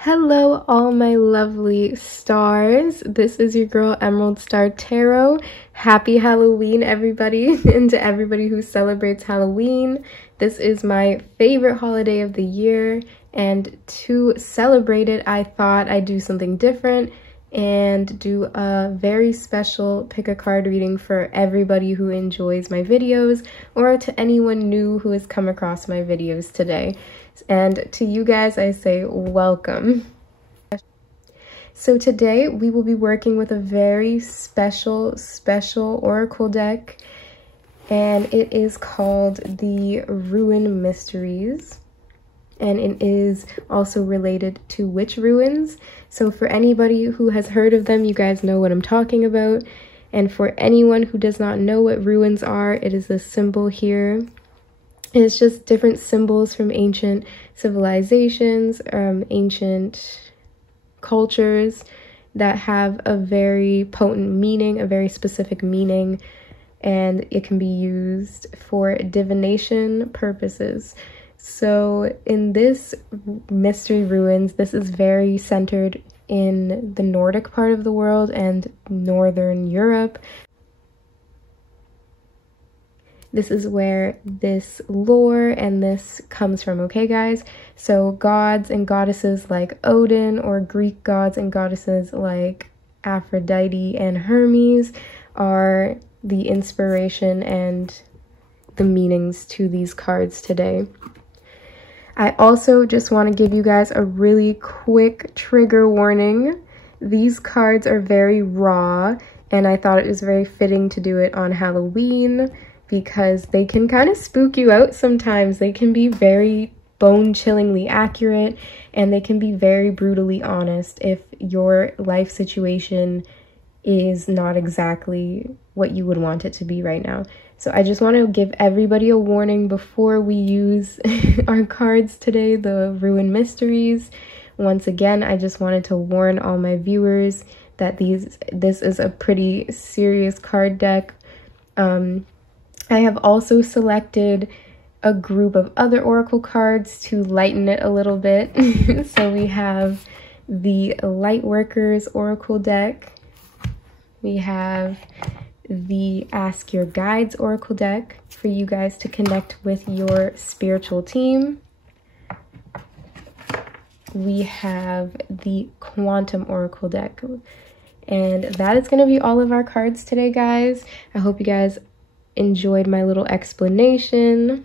Hello, all my lovely stars. This is your girl, Emerald Star Tarot. Happy Halloween, everybody, and to everybody who celebrates Halloween. This is my favorite holiday of the year, and to celebrate it, I thought I'd do something different and do a very special pick a card reading for everybody who enjoys my videos, or to anyone new who has come across my videos today. And to you guys, I say welcome. So today we will be working with a very special oracle deck, and it is called the Rune Mysteries, and it is also related to witch runes. So for anybody who has heard of them, you guys know what I'm talking about. And for anyone who does not know what runes are, it is this symbol here. And it's just different symbols from ancient civilizations, ancient cultures that have a very potent meaning, a very specific meaning, and it can be used for divination purposes. So in this mystery runes, this is very centered in the Nordic part of the world and Northern Europe. This is where this lore and this comes from, okay guys? So gods and goddesses like Odin, or Greek gods and goddesses like Aphrodite and Hermes, are the inspiration and the meanings to these cards today. I also just want to give you guys a really quick trigger warning. These cards are very raw, and I thought it was very fitting to do it on Halloween, because they can kind of spook you out sometimes. They can be very bone-chillingly accurate, and they can be very brutally honest if your life situation is not exactly what you would want it to be right now. So I just want to give everybody a warning before we use our cards today, the Rune Mysteries. Once again, I just wanted to warn all my viewers that this is a pretty serious card deck. I have also selected a group of other oracle cards to lighten it a little bit. So we have the Lightworkers Oracle deck. We have the Ask Your Guides Oracle deck for you guys to connect with your spiritual team. We have the Quantum Oracle deck. And that is going to be all of our cards today, guys. I hope you guys enjoyed my little explanation.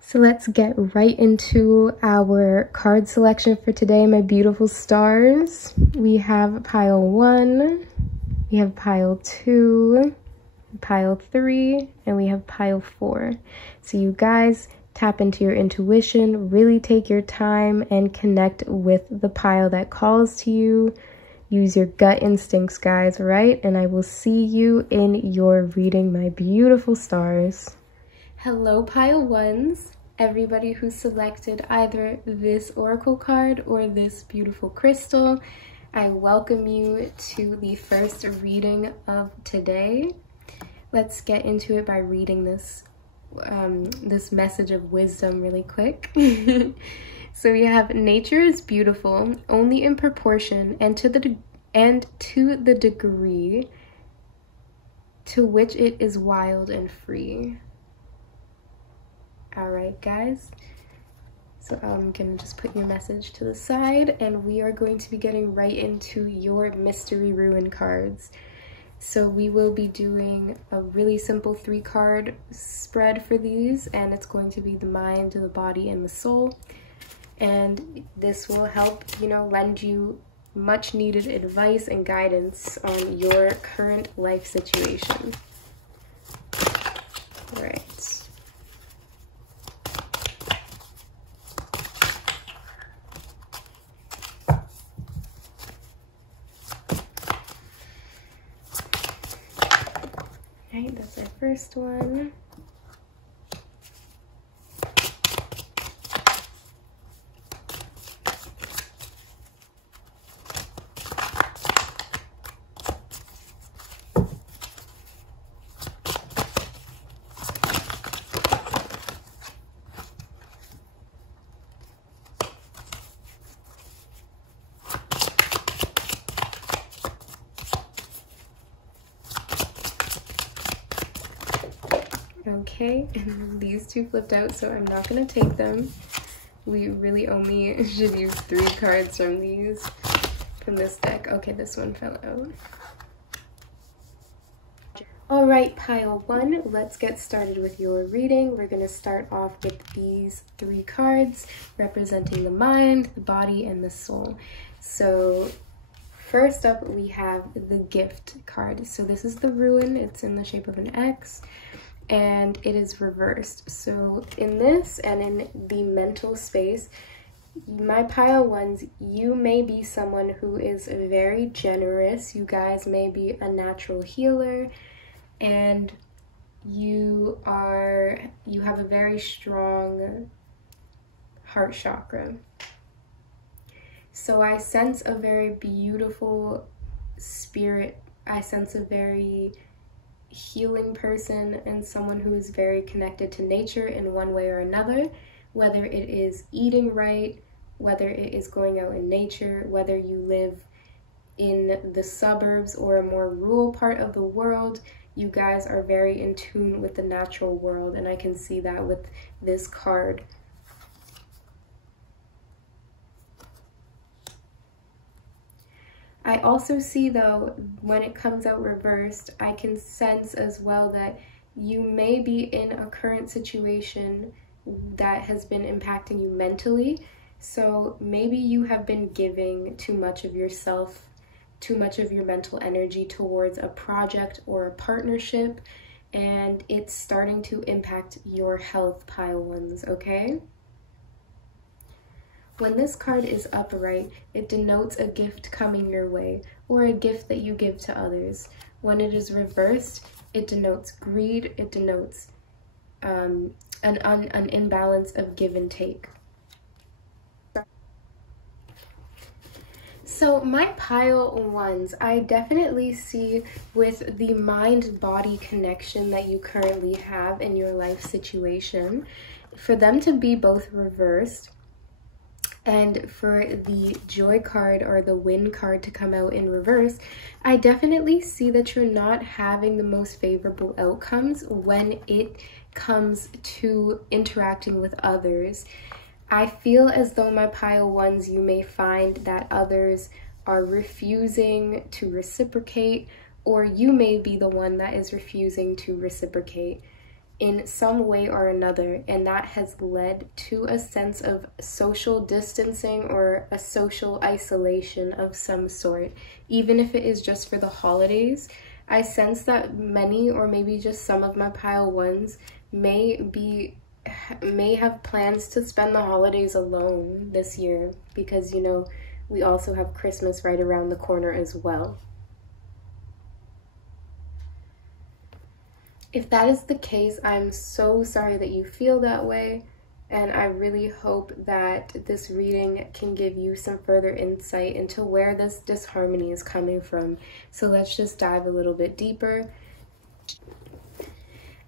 So let's get right into our card selection for today, my beautiful stars. We have pile 1, we have pile 2, pile 3, and we have pile 4. So you guys tap into your intuition, really take your time and connect with the pile that calls to you. Use your gut instincts, guys, right? And I will see you in your reading, my beautiful stars. Hello, pile 1s. Everybody who selected either this oracle card or this beautiful crystal, I welcome you to the first reading of today. Let's get into it by reading this message of wisdom really quick. So we have, nature is beautiful only in proportion and to the degree to which it is wild and free. All right, guys. So I'm gonna just put your message to the side, and we are going to be getting right into your mystery rune cards. So we will be doing a really simple 3-card spread for these, and it's going to be the mind, the body, and the soul. And this will help, lend you much needed advice and guidance on your current life situation. All right. All right, that's our first one. Okay, and these two flipped out, so I'm not gonna take them. We really only should use 3 cards from this deck. Okay, this one fell out. All right, pile 1, let's get started with your reading. We're gonna start off with these 3 cards representing the mind, the body, and the soul. So first up, we have the gift card. So this is the Rune. It's in the shape of an X, and it is reversed. So in this and in the mental space, my pile 1s, you may be someone who is very generous. You guys may be a natural healer, and you have a very strong heart chakra. So I sense a very beautiful spirit. I sense a very healing person and someone who is very connected to nature in one way or another, whether it is eating right, whether it is going out in nature, whether you live in the suburbs or a more rural part of the world. You guys are very in tune with the natural world, and I can see that with this card. I also see, though, when it comes out reversed, I can sense as well that you may be in a current situation that has been impacting you mentally. So maybe you have been giving too much of yourself, too much of your mental energy towards a project or a partnership, and it's starting to impact your health, pile 1s, okay? When this card is upright, it denotes a gift coming your way, or a gift that you give to others. When it is reversed, it denotes greed, it denotes an imbalance of give and take. So my pile 1s, I definitely see with the mind-body connection that you currently have in your life situation, for them to be both reversed, and for the joy card or the win card to come out in reverse, I definitely see that you're not having the most favorable outcomes when it comes to interacting with others. I feel as though my pile 1s, you may find that others are refusing to reciprocate, or you may be the one that is refusing to reciprocate in some way or another, and that has led to a sense of social distancing or a social isolation of some sort, even if it is just for the holidays. I sense that many, or maybe just some of my pile 1s may have plans to spend the holidays alone this year, because, you know, we also have Christmas right around the corner as well. If that is the case, I'm so sorry that you feel that way, and I really hope that this reading can give you some further insight into where this disharmony is coming from. So let's just dive a little bit deeper.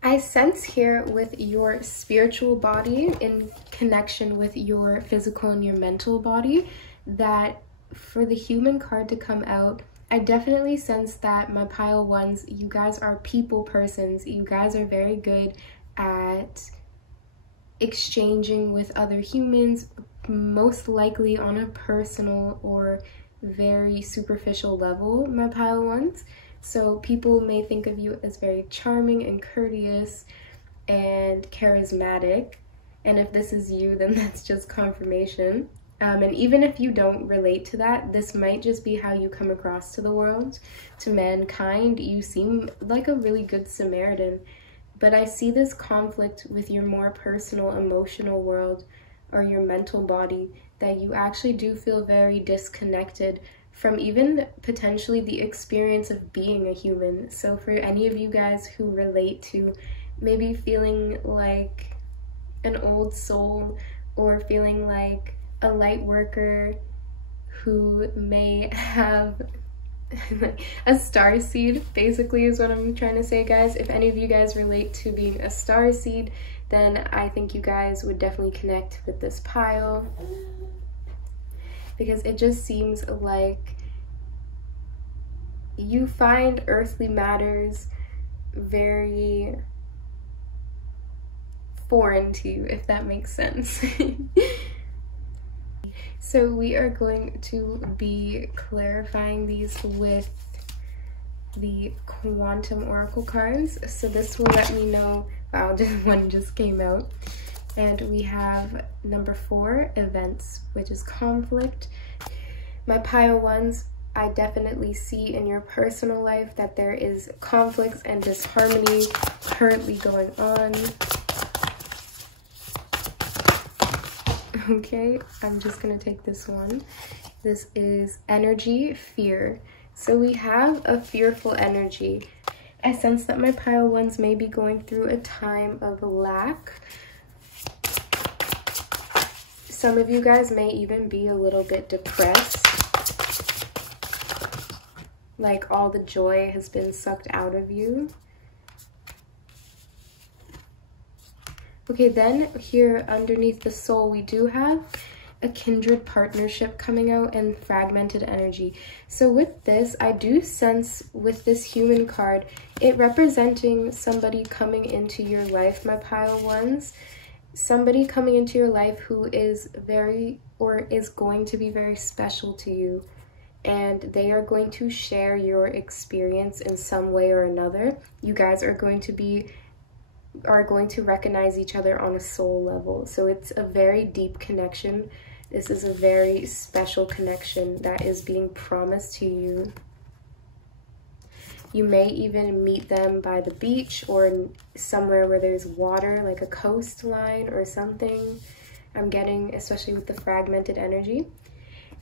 I sense here with your spiritual body in connection with your physical and your mental body that for the human card to come out, I definitely sense that my pile 1s, you guys are people persons. You guys are very good at exchanging with other humans, most likely on a personal or very superficial level, my pile 1s. So people may think of you as very charming and courteous and charismatic. And if this is you, then that's just confirmation. And even if you don't relate to that, this might just be how you come across to the world, to mankind. You seem like a really good Samaritan. But I see this conflict with your more personal, emotional world or your mental body, that you actually do feel very disconnected from even potentially the experience of being a human. So for any of you guys who relate to maybe feeling like an old soul, or feeling like a light worker who may have a star seed, basically is what I'm trying to say, guys. If any of you guys relate to being a star seed, then I think you guys would definitely connect with this pile, because it just seems like you find earthly matters very foreign to you, if that makes sense. So we are going to be clarifying these with the quantum oracle cards. So this will let me know, wow, one just came out. And we have number 4, events, which is conflict. My pile ones, I definitely see in your personal life that there is conflicts and disharmony currently going on. Okay, I'm just gonna take this one. This is energy, fear. So we have a fearful energy. I sense that my pile ones may be going through a time of lack. Some of you guys may even be a little bit depressed. Like all the joy has been sucked out of you. Okay, then here underneath the soul, we do have a kindred partnership coming out and fragmented energy. So with this, I do sense with this human card, it representing somebody coming into your life, my pile ones. Somebody coming into your life who is very, or is going to be very special to you. And they are going to share your experience in some way or another. You guys are going to recognize each other on a soul level. So it's a very deep connection. This is a very special connection that is being promised to you. You may even meet them by the beach or somewhere where there's water, like a coastline or something. I'm getting, especially with the fragmented energy.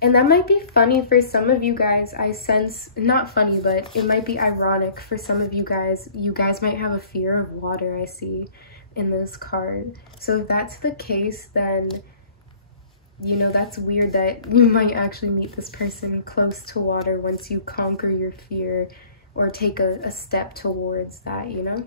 And that might be funny for some of you guys. I sense, not funny, but it might be ironic for some of you guys. You guys might have a fear of water, I see, in this card. So if that's the case, then, you know, that's weird that you might actually meet this person close to water once you conquer your fear or take a step towards that, you know?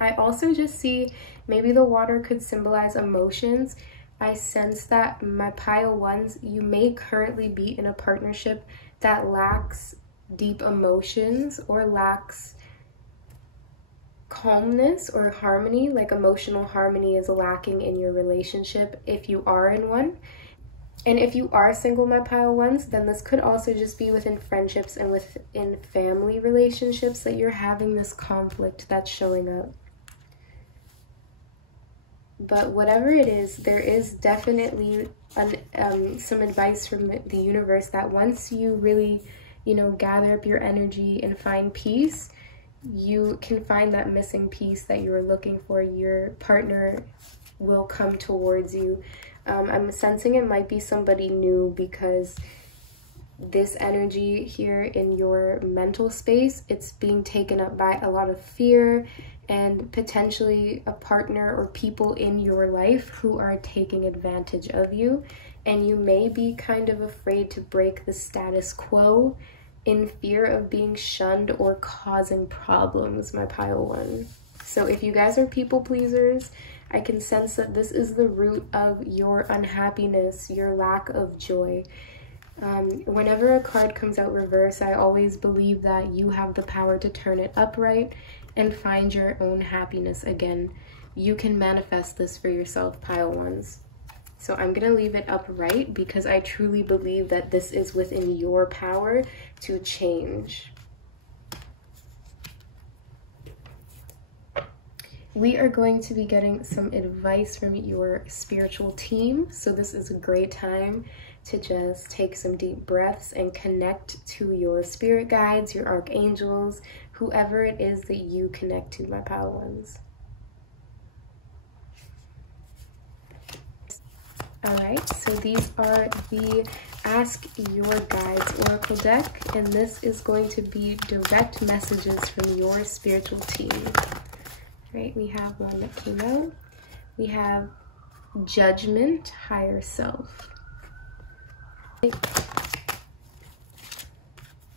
I also just see maybe the water could symbolize emotions. I sense that my pile ones, you may currently be in a partnership that lacks deep emotions or lacks calmness or harmony, like emotional harmony is lacking in your relationship if you are in one. And if you are single, my pile ones, then this could also just be within friendships and within family relationships that you're having this conflict that's showing up. But whatever it is, there is definitely some advice from the universe that once you really, you know, gather up your energy and find peace, you can find that missing piece that you were looking for. Your partner will come towards you. I'm sensing it might be somebody new because this energy here in your mental space, it's being taken up by a lot of fear and potentially a partner or people in your life who are taking advantage of you. And you may be kind of afraid to break the status quo in fear of being shunned or causing problems, my pile one. So if you guys are people pleasers, I can sense that this is the root of your unhappiness, your lack of joy. Whenever a card comes out reverse, I always believe that you have the power to turn it upright and find your own happiness again. You can manifest this for yourself, pile ones. So I'm gonna leave it upright because I truly believe that this is within your power to change. We are going to be getting some advice from your spiritual team. So this is a great time to just take some deep breaths and connect to your spirit guides, your archangels, whoever it is that you connect to, my pile ones. All right, so these are the Ask Your Guides Oracle deck, and this is going to be direct messages from your spiritual team. Right, we have one that came out. We have Judgment, Higher Self.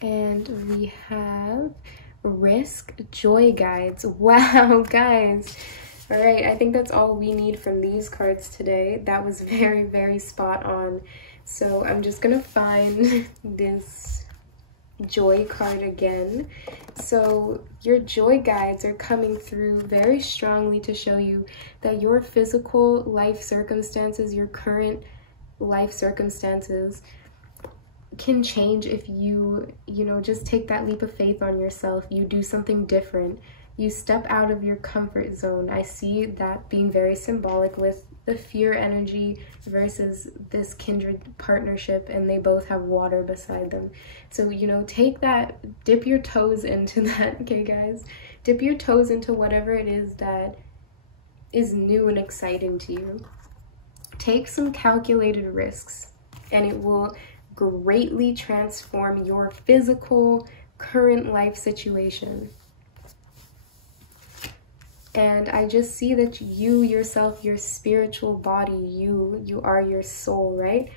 And we have Risk, Joy Guides. Wow, guys. All right, I think that's all we need from these cards today. That was very, very spot on. So I'm just gonna find this Joy card again. So your joy guides are coming through very strongly to show you that your physical life circumstances, your current life circumstances, can change if you just take that leap of faith on yourself. You do something different. You step out of your comfort zone. I see that being very symbolic with the fear energy versus this kindred partnership, and they both have water beside them. So, take that, dip your toes into that, okay, guys? Dip your toes into whatever it is that is new and exciting to you. Take some calculated risks, and it will greatly transform your physical current life situation. And I just see that you yourself, your spiritual body, you are your soul, right?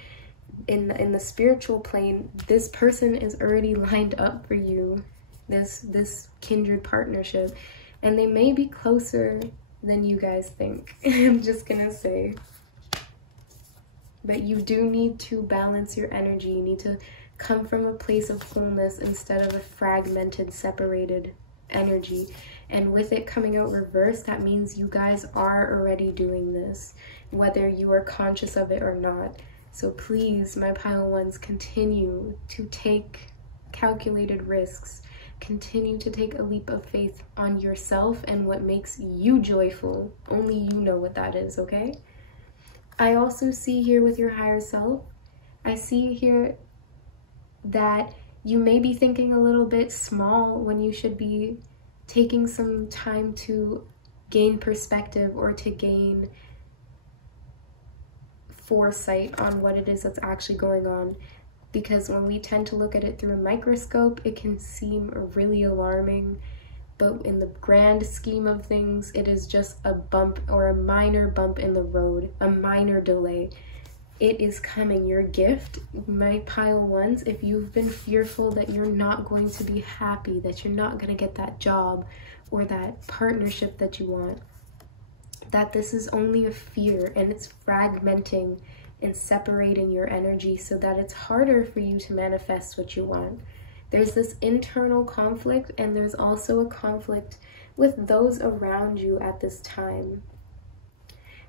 In the spiritual plane, this person is already lined up for you, this kindred partnership, and they may be closer than you guys think. I'm just gonna say. But you do need to balance your energy. You need to come from a place of wholeness instead of a fragmented, separated energy. And with it coming out reversed, that means you guys are already doing this, whether you are conscious of it or not. So please, my pile ones, continue to take calculated risks. Continue to take a leap of faith on yourself and what makes you joyful. Only you know what that is, okay? I also see here with your higher self, I see here that you may be thinking a little bit small when you should be taking some time to gain perspective or to gain foresight on what it is that's actually going on. Because when we tend to look at it through a microscope, it can seem really alarming. But in the grand scheme of things, it is just a bump or a minor bump in the road, a minor delay. It is coming. Your gift, my pile ones, if you've been fearful that you're not going to be happy, that you're not going to get that job or that partnership that you want, that this is only a fear and it's fragmenting and separating your energy so that it's harder for you to manifest what you want. There's this internal conflict, and there's also a conflict with those around you at this time.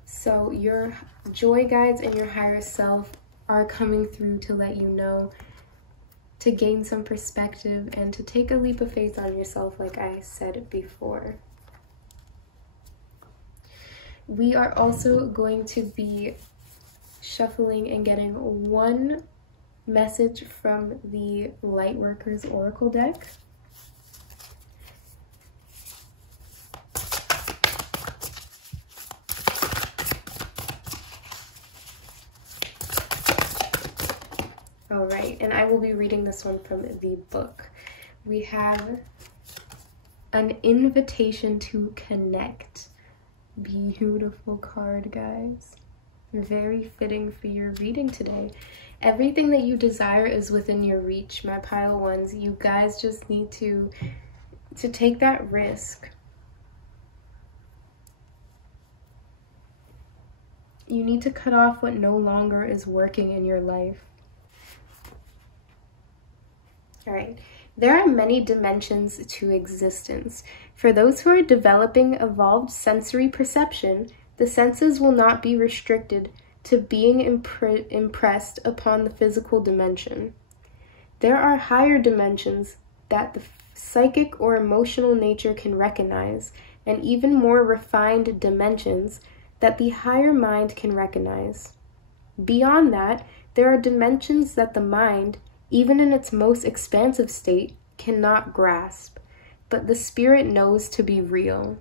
So your joy guides and your higher self are coming through to let you know to gain some perspective and to take a leap of faith on yourself, like I said before. We are also going to be shuffling and getting one message from the Lightworkers Oracle deck. All right, and I will be reading this one from the book. We have an invitation to connect. Beautiful card, guys. Very fitting for your reading today. Everything that you desire is within your reach, my pile ones. You guys just need to take that risk. You need to cut off what no longer is working in your life. All right. There are many dimensions to existence. For those who are developing evolved sensory perception, the senses will not be restricted to being impressed upon the physical dimension. There are higher dimensions that the psychic or emotional nature can recognize, and even more refined dimensions that the higher mind can recognize. Beyond that, there are dimensions that the mind, even in its most expansive state, cannot grasp, but the spirit knows to be real.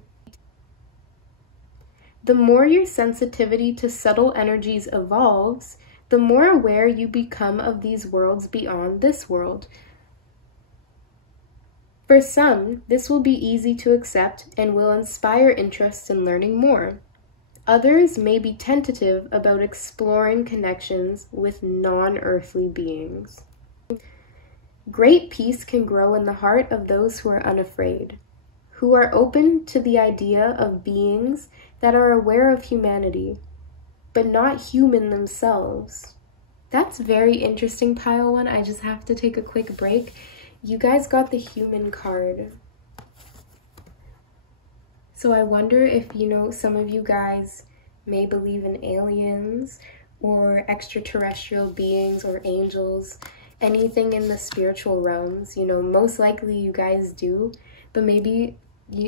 The more your sensitivity to subtle energies evolves, the more aware you become of these worlds beyond this world. For some, this will be easy to accept and will inspire interest in learning more. Others may be tentative about exploring connections with non-earthly beings. Great peace can grow in the heart of those who are unafraid, who are open to the idea of beings that are aware of humanity, but not human themselves. That's very interesting, pile one. I just have to take a quick break. You guys got the Human card. So I wonder if, you know, some of you guys may believe in aliens or extraterrestrial beings or angels, anything in the spiritual realms. You know, most likely you guys do, but maybe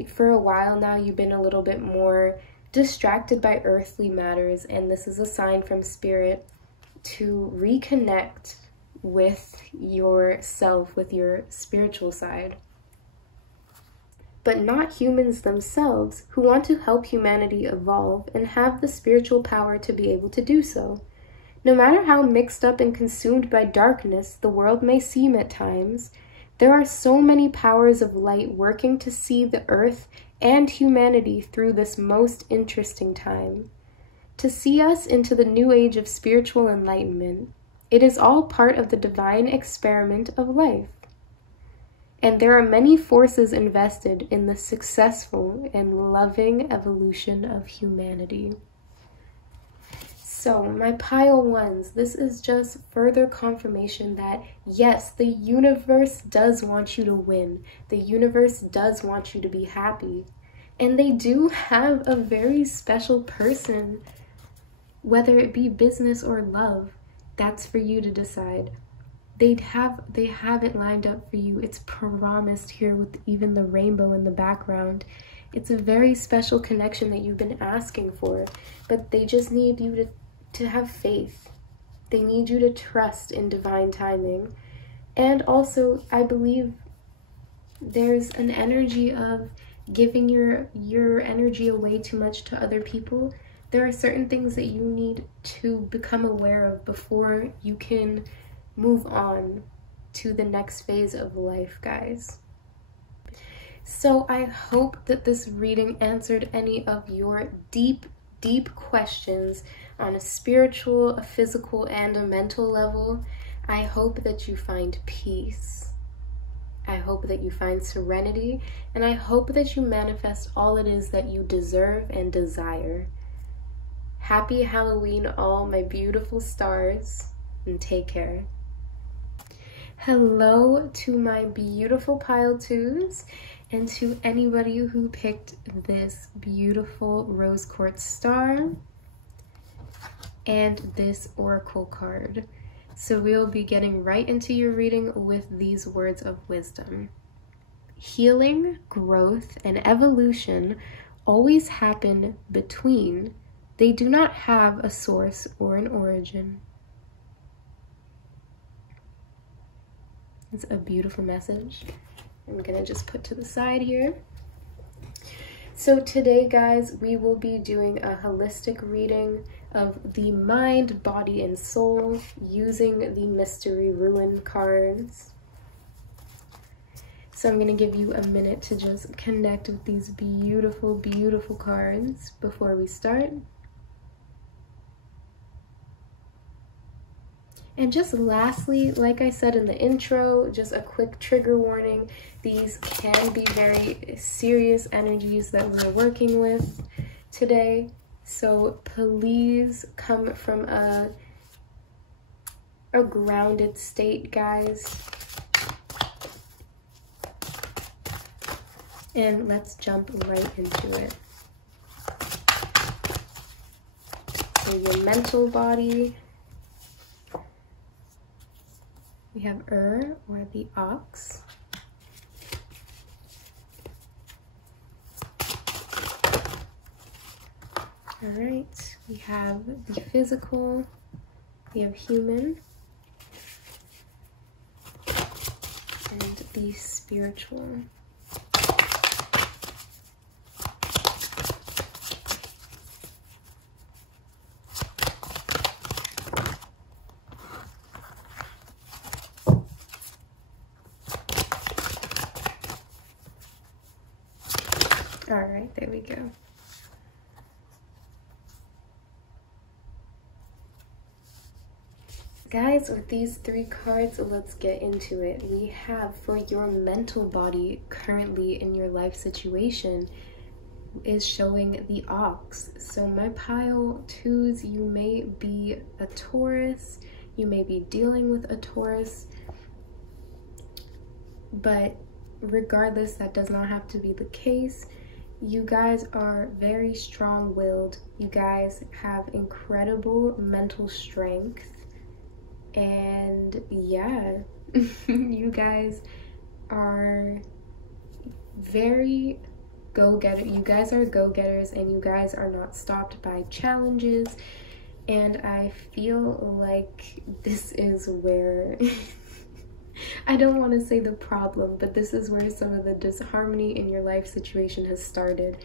for a while now you've been a little bit more distracted by earthly matters, and this is a sign from Spirit to reconnect with yourself, with your spiritual side. But not humans themselves, who want to help humanity evolve and have the spiritual power to be able to do so. No matter how mixed up and consumed by darkness the world may seem at times, there are so many powers of light working to see the earth and humanity through this most interesting time. To see us into the new age of spiritual enlightenment, it is all part of the divine experiment of life. And there are many forces invested in the successful and loving evolution of humanity. So, my pile ones, this is just further confirmation that yes, the universe does want you to win. The universe does want you to be happy. And they do have a very special person, whether it be business or love. That's for you to decide. They have it lined up for you. It's promised here with even the rainbow in the background. It's a very special connection that you've been asking for, but they just need you to have faith. They need you to trust in divine timing. And also, I believe there's an energy of giving your energy away too much to other people. There are certain things that you need to become aware of before you can move on to the next phase of life, guys. So I hope that this reading answered any of your deep questions on a spiritual, a physical, and a mental level. I hope that you find peace. I hope that you find serenity, and I hope that you manifest all it is that you deserve and desire. Happy Halloween, all my beautiful stars, and take care. Hello to my beautiful pile twos, and to anybody who picked this beautiful rose quartz star and this oracle card. So we'll be getting right into your reading with these words of wisdom. Healing, growth, and evolution always happen between. They do not have a source or an origin. It's a beautiful message. I'm gonna just put to the side here. So today, guys, we will be doing a holistic reading of the mind, body, and soul using the mystery Rune cards. So I'm gonna give you a minute to just connect with these beautiful, beautiful cards before we start. And just lastly, like I said in the intro, just a quick trigger warning. These can be very serious energies that we're working with today. So please come from a grounded state, guys. And let's jump right into it. So your mental body. We have or the ox. All right, we have the physical, we have human, and the spiritual. All right, there we go. Guys, with these three cards, let's get into it. We have for your mental body currently in your life situation is showing the ox. So my pile twos, you may be a Taurus, you may be dealing with a Taurus. But regardless, that does not have to be the case. You guys are very strong-willed. You guys have incredible mental strength. And yeah, you guys are very go-getter. You guys are go-getters, and you guys are not stopped by challenges. And I feel like this is where I don't want to say the problem, but this is where some of the disharmony in your life situation has started.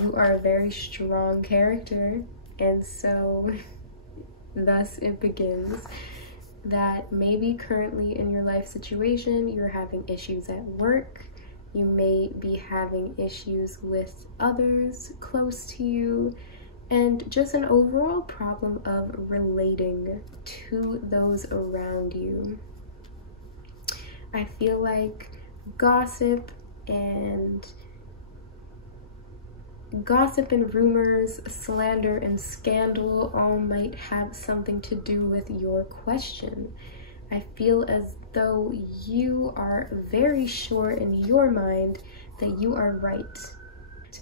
You are a very strong character, and so thus it begins that maybe currently in your life situation you're having issues at work. You may be having issues with others close to you, and just an overall problem of relating to those around you. I feel like gossip and rumors, slander and scandal all might have something to do with your question. I feel as though you are very sure in your mind that you are right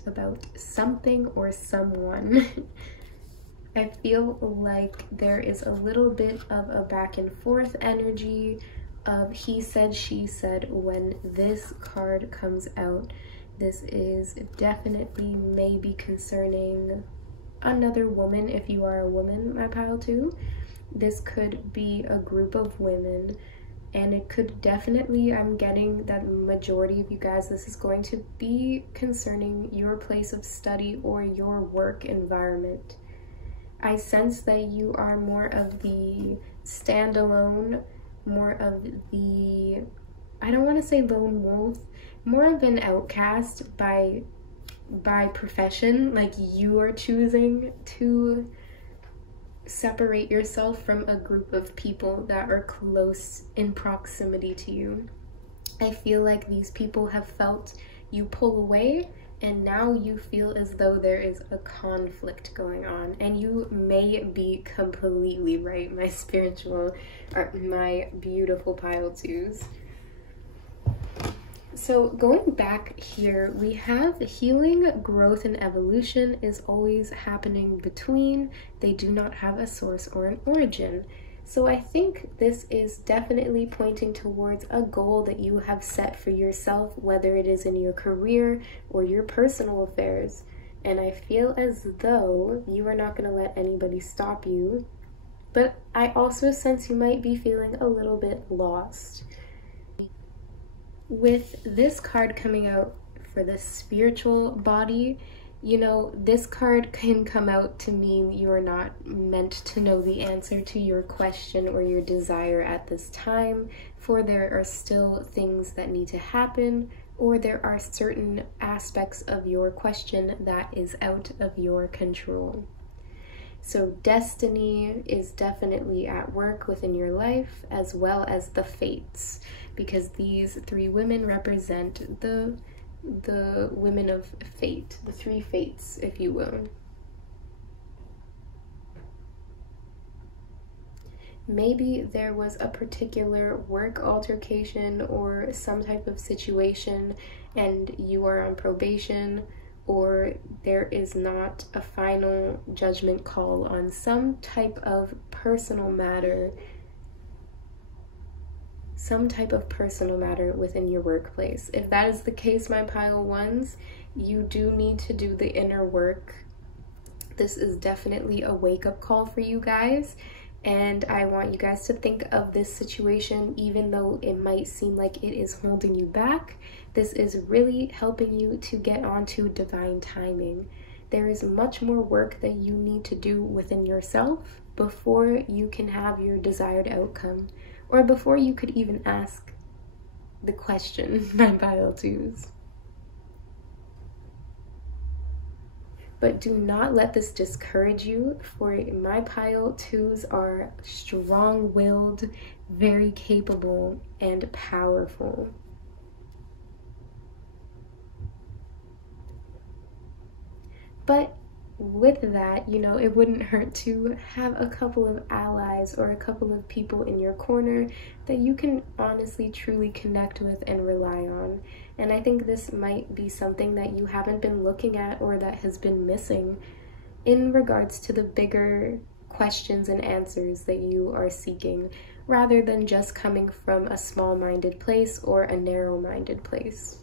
about something or someone. I feel like there is a little bit of a back and forth energy of he said, she said when this card comes out. This is definitely maybe concerning another woman if you are a woman, my pile too. This could be a group of women, and it could definitely, I'm getting that majority of you guys, this is going to be concerning your place of study or your work environment. I sense that you are more of the standalone, more of the, I don't want to say lone wolf, more of an outcast by profession. Like you are choosing to separate yourself from a group of people that are close in proximity to you. I feel like these people have felt you pull away, and now you feel as though there is a conflict going on, and you may be completely right, my spiritual, or my beautiful pile twos. So going back here, we have healing, growth, and evolution is always happening between. They do not have a source or an origin. So I think this is definitely pointing towards a goal that you have set for yourself, whether it is in your career or your personal affairs. And I feel as though you are not going to let anybody stop you. But I also sense you might be feeling a little bit lost. With this card coming out for the spiritual body, you know, this card can come out to mean you're not meant to know the answer to your question or your desire at this time, for there are still things that need to happen, or there are certain aspects of your question that is out of your control. So destiny is definitely at work within your life, as well as the fates, because these three women represent the women of fate, the three fates, if you will. Maybe there was a particular work altercation or some type of situation and you are on probation, or there is not a final judgment call on some type of personal matter, within your workplace. If that is the case, my pile ones, you do need to do the inner work. This is definitely a wake-up call for you guys, and I want you guys to think of this situation, even though it might seem like it is holding you back. This is really helping you to get onto divine timing. There is much more work that you need to do within yourself before you can have your desired outcome, or before you could even ask the question, my pile twos. But do not let this discourage you, for my pile twos are strong-willed, very capable, and powerful. But with that, you know, it wouldn't hurt to have a couple of allies or a couple of people in your corner that you can honestly, truly connect with and rely on. And I think this might be something that you haven't been looking at or that has been missing in regards to the bigger questions and answers that you are seeking, rather than just coming from a small-minded place or a narrow-minded place.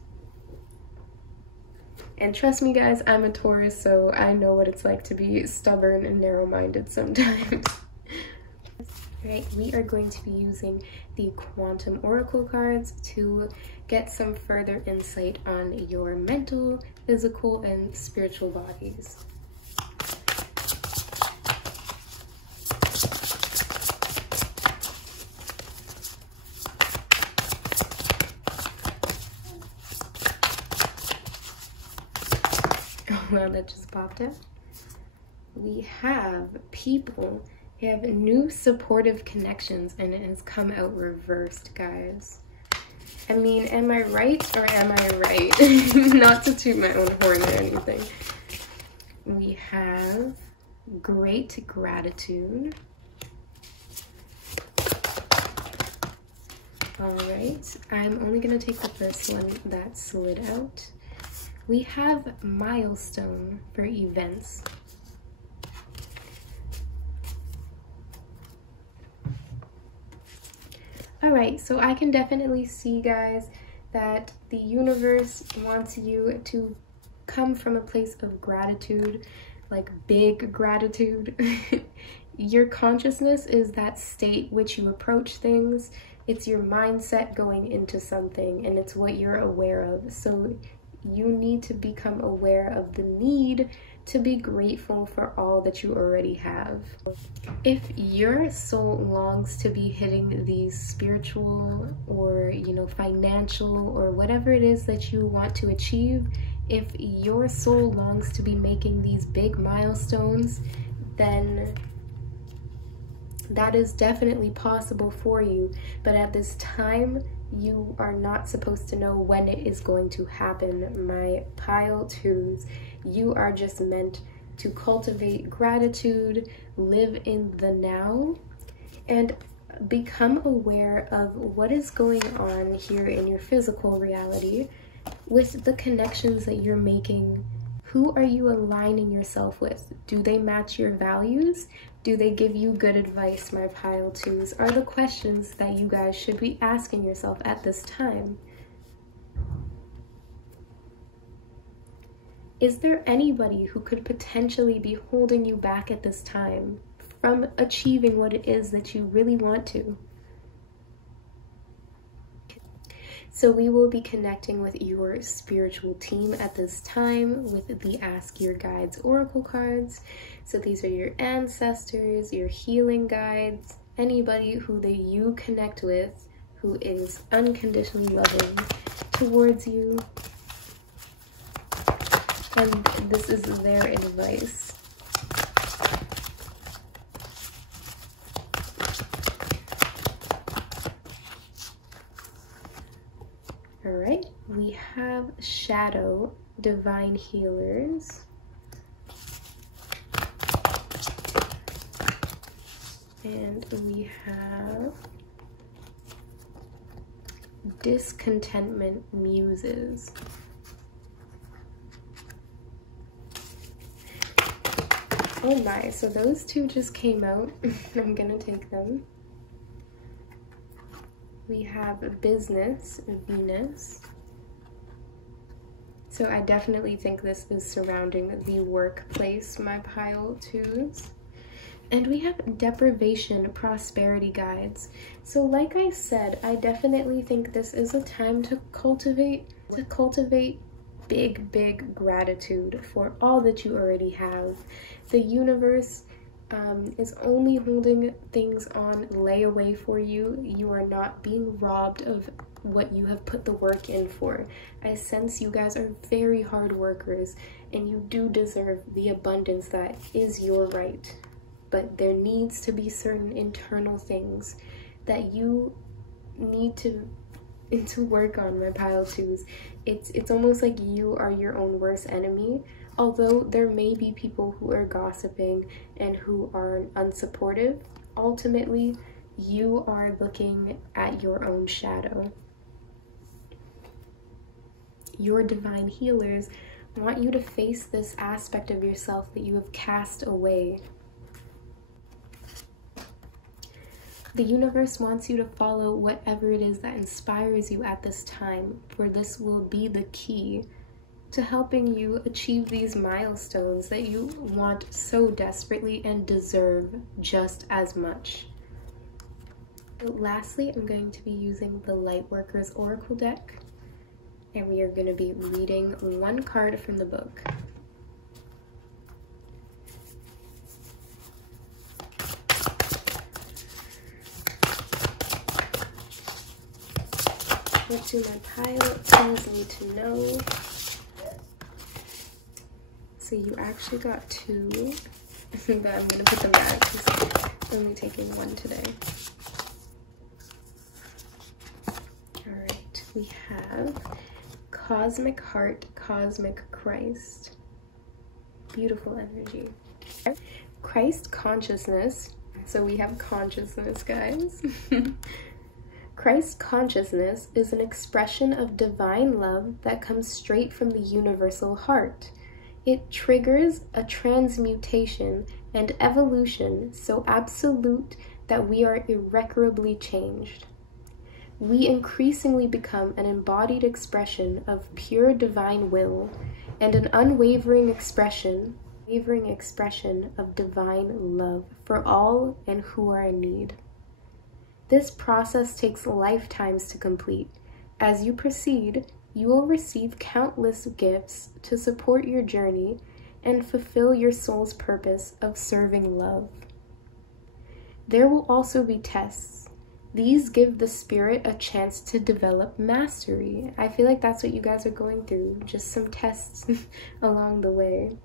And trust me guys, I'm a Taurus, so I know what it's like to be stubborn and narrow-minded sometimes. Right, we are going to be using the Quantum Oracle cards to get some further insight on your mental, physical, and spiritual bodies. Wow, that just popped up. We have people have new supportive connections, and it has come out reversed, guys. I mean, am I right or am I right? Not to toot my own horn or anything. We have great gratitude. All right, I'm only gonna take the first one that slid out. We have milestone for events. All right, so I can definitely see, guys, that the universe wants you to come from a place of gratitude, like big gratitude. Your consciousness is that state which you approach things. It's your mindset going into something, and it's what you're aware of. So you need to become aware of the need to be grateful for all that you already have. If your soul longs to be hitting these spiritual or, you know, financial or whatever it is that you want to achieve, if your soul longs to be making these big milestones, then that is definitely possible for you. But at this time, you are not supposed to know when it is going to happen, my pile twos. You are just meant to cultivate gratitude, live in the now, and become aware of what is going on here in your physical reality with the connections that you're making. Who are you aligning yourself with? Do they match your values? Do they give you good advice, my pile twos? Are the questions that you guys should be asking yourself at this time. Is there anybody who could potentially be holding you back at this time from achieving what it is that you really want to? So we will be connecting with your spiritual team at this time with the Ask Your Guides Oracle cards. So these are your ancestors, your healing guides, anybody who you connect with who is unconditionally loving towards you. And this is their advice. All right, we have Shadow, Divine Healers. And we have Discontentment Muses. Oh my, so those two just came out. I'm gonna take them. We have Business, Venus. So I definitely think this is surrounding the workplace, my pile twos. And we have Deprivation, Prosperity Guides. So like I said, I definitely think this is a time to cultivate big gratitude for all that you already have. The universe is only holding things on layaway for you. You are not being robbed of what you have put the work in for. I sense you guys are very hard workers, and you do deserve the abundance that is your right. But there needs to be certain internal things that you need to work on, my pile twos. It's almost like you are your own worst enemy, Although there may be people who are gossiping and who are unsupportive, ultimately you are looking at your own shadow. Your divine healers want you to face this aspect of yourself that you have cast away. The universe wants you to follow whatever it is that inspires you at this time, for this will be the key to helping you achieve these milestones that you want so desperately and deserve just as much. Lastly, I'm going to be using the Lightworkers Oracle deck, and we are going to be reading one card from the book. What do my piles need to know? So you actually got two, but I'm going to put them back because I'm only taking one today. Alright, we have Cosmic Heart, Cosmic Christ. Beautiful energy. Christ consciousness. So we have consciousness, guys. Christ consciousness is an expression of divine love that comes straight from the universal heart. It triggers a transmutation and evolution so absolute that we are irreparably changed. We increasingly become an embodied expression of pure divine will and an unwavering expression of divine love for all and who are in need. This process takes lifetimes to complete. As you proceed, you will receive countless gifts to support your journey and fulfill your soul's purpose of serving love. There will also be tests. These give the spirit a chance to develop mastery. I feel like that's what you guys are going through, just some tests along the way.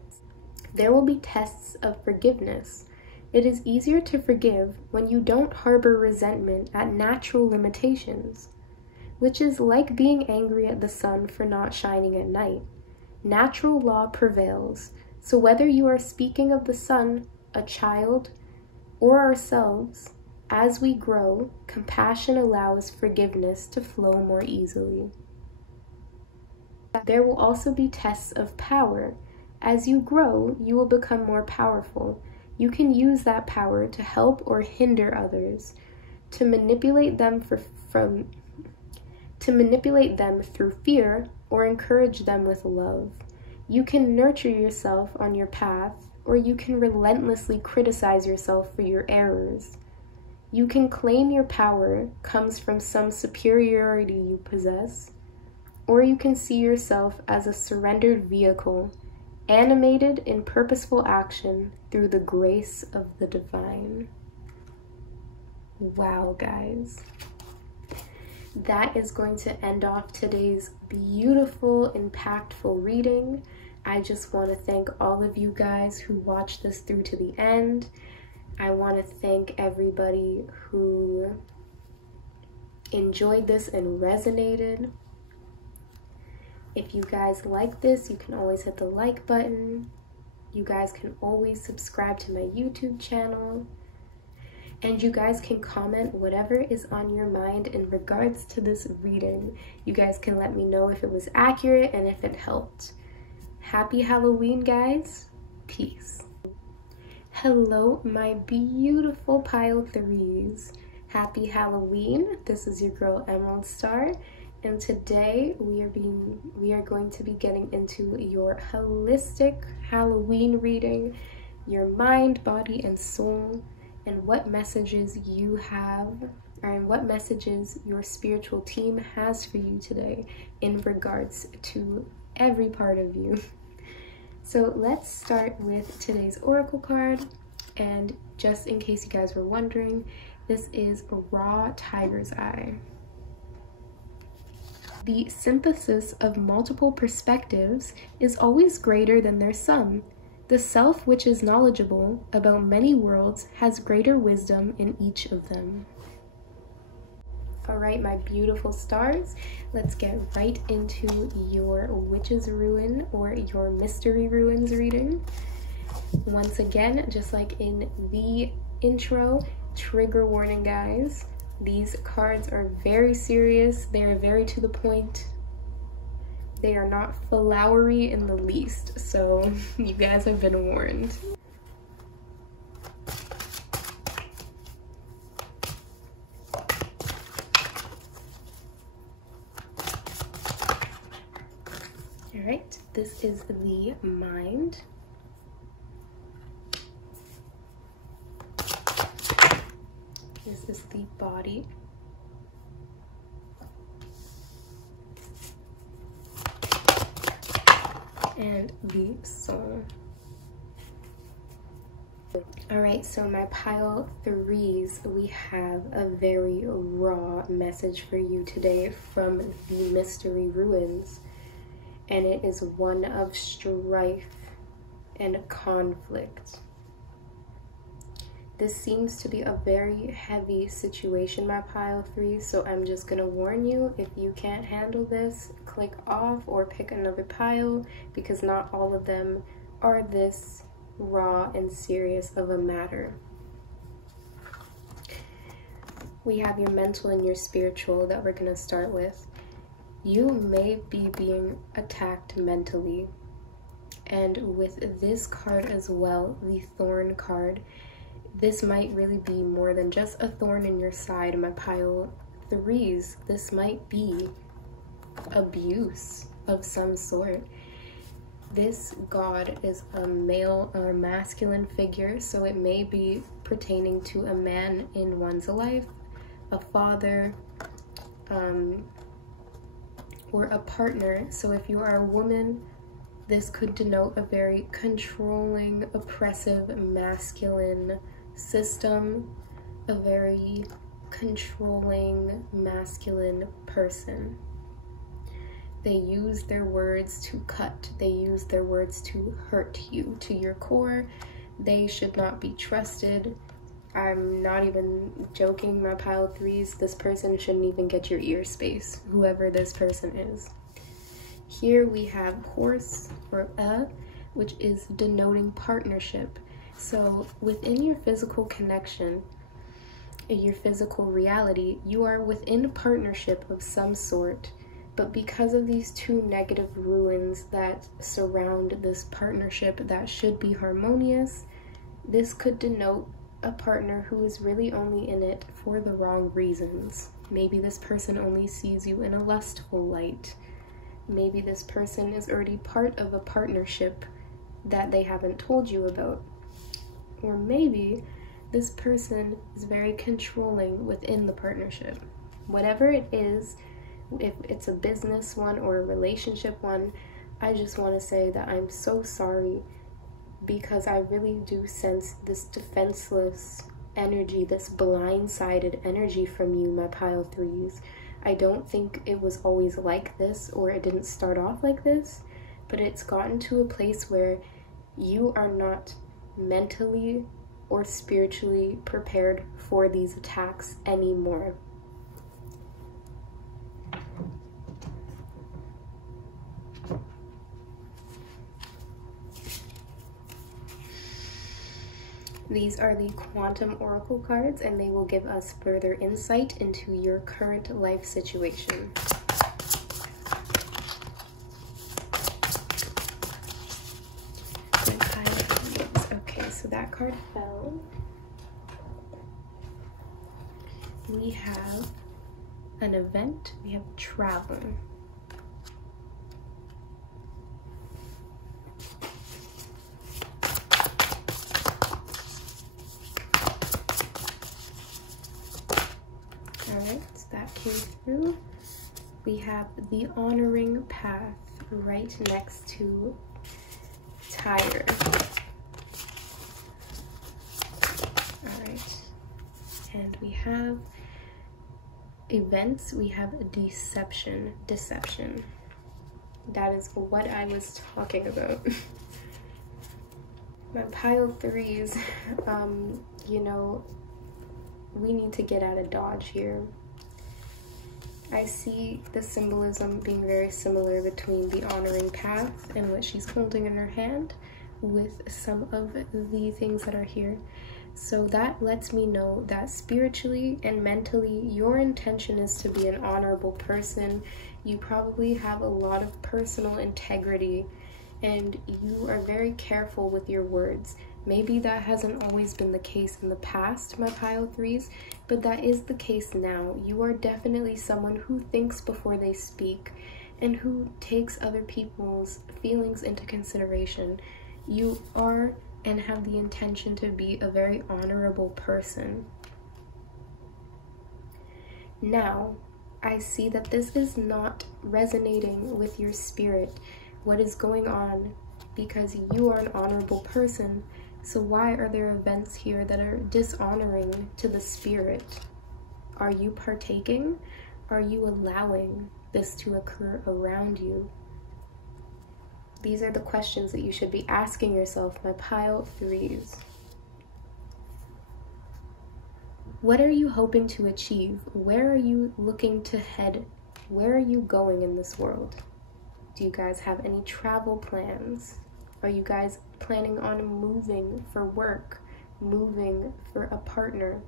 There will be tests of forgiveness. It is easier to forgive when you don't harbor resentment at natural limitations, which is like being angry at the sun for not shining at night. Natural law prevails, so whether you are speaking of the sun, a child, or ourselves, as we grow, compassion allows forgiveness to flow more easily. There will also be tests of power. As you grow, you will become more powerful. You can use that power to help or hinder others, to manipulate them through fear or encourage them with love. You can nurture yourself on your path, or you can relentlessly criticize yourself for your errors. You can claim your power comes from some superiority you possess, or you can see yourself as a surrendered vehicle, animated in purposeful action through the grace of the divine. Wow, guys. That is going to end off today's beautiful, impactful reading. I just want to thank all of you guys who watched this through to the end. I want to thank everybody who enjoyed this and resonated. If you guys like this, you can always hit the like button. You guys can always subscribe to my YouTube channel. And you guys can comment whatever is on your mind in regards to this reading. You guys can let me know if it was accurate and if it helped. Happy Halloween, guys. Peace. Hello, my beautiful pile threes. Happy Halloween. This is your girl Emerald Star. And today we are going to be getting into your holistic Halloween reading, your mind, body, and soul, and what messages you have, and what messages your spiritual team has for you today in regards to every part of you. So let's start with today's oracle card. And just in case you guys were wondering, this is Raw Tiger's Eye. The synthesis of multiple perspectives is always greater than their sum. The self which is knowledgeable about many worlds has greater wisdom in each of them. All right, my beautiful stars, let's get right into your Witch's Rune or your Mystery Runes reading. Once again, just like in the intro, trigger warning, guys. These cards are very serious. They are very to the point. They are not flowery in the least, so you guys have been warned. All right, this is the mind. This is the body. And the soul. All right, so my pile threes, we have a very raw message for you today from the Mystery Runes. And it is one of strife and conflict. This seems to be a very heavy situation, my pile three, so I'm just gonna warn you, if you can't handle this, click off or pick another pile, because not all of them are this raw and serious of a matter. We have your mental and your spiritual that we're gonna start with. You may be being attacked mentally, and with this card as well, the Thorn card, this might really be more than just a thorn in your side, my pile threes. This might be abuse of some sort. This god is a male or masculine figure, so it may be pertaining to a man in one's life, a father, or a partner. So if you are a woman, this could denote a very controlling, oppressive, masculine system, a very controlling, masculine person. They use their words to cut. They use their words to hurt you to your core. They should not be trusted. I'm not even joking, my pile threes. This person shouldn't even get your ear space, whoever this person is. Here we have horse, or which is denoting partnership. So within your physical connection, in your physical reality, you are within partnership of some sort. But because of these two negative ruins that surround this partnership that should be harmonious, this could denote a partner who is really only in it for the wrong reasons. Maybe this person only sees you in a lustful light. Maybe this person is already part of a partnership that they haven't told you about. Or maybe this person is very controlling within the partnership. Whatever it is, if it's a business one or a relationship one, I just want to say that I'm so sorry, because I really do sense this defenseless energy, this blindsided energy from you, my pile threes. I don't think it was always like this, or it didn't start off like this, but it's gotten to a place where you are not mentally or spiritually prepared for these attacks anymore. These are the Quantum Oracle cards, and they will give us further insight into your current life situation. Okay, so that card fell. We have an event, we have travel. Alright, so that came through. We have the honoring path right next to tire. Alright, and we have events, we have deception. That is what I was talking about. My pile threes, you know, we need to get out of Dodge here. I see the symbolism being very similar between the honoring path and what she's holding in her hand with some of the things that are here. So that lets me know that spiritually and mentally, your intention is to be an honorable person. You probably have a lot of personal integrity, and you are very careful with your words. Maybe that hasn't always been the case in the past, my pile 3s, but that is the case now. You are definitely someone who thinks before they speak and who takes other people's feelings into consideration. You are and have the intention to be a very honorable person. Now, I see that this is not resonating with your spirit, what is going on, because you are an honorable person. So why are there events here that are dishonoring to the spirit? Are you partaking? Are you allowing this to occur around you? These are the questions that you should be asking yourself, my pile 3s. What are you hoping to achieve? Where are you looking to head? Where are you going in this world? Do you guys have any travel plans? Are you guys planning on moving for work, moving for a partner?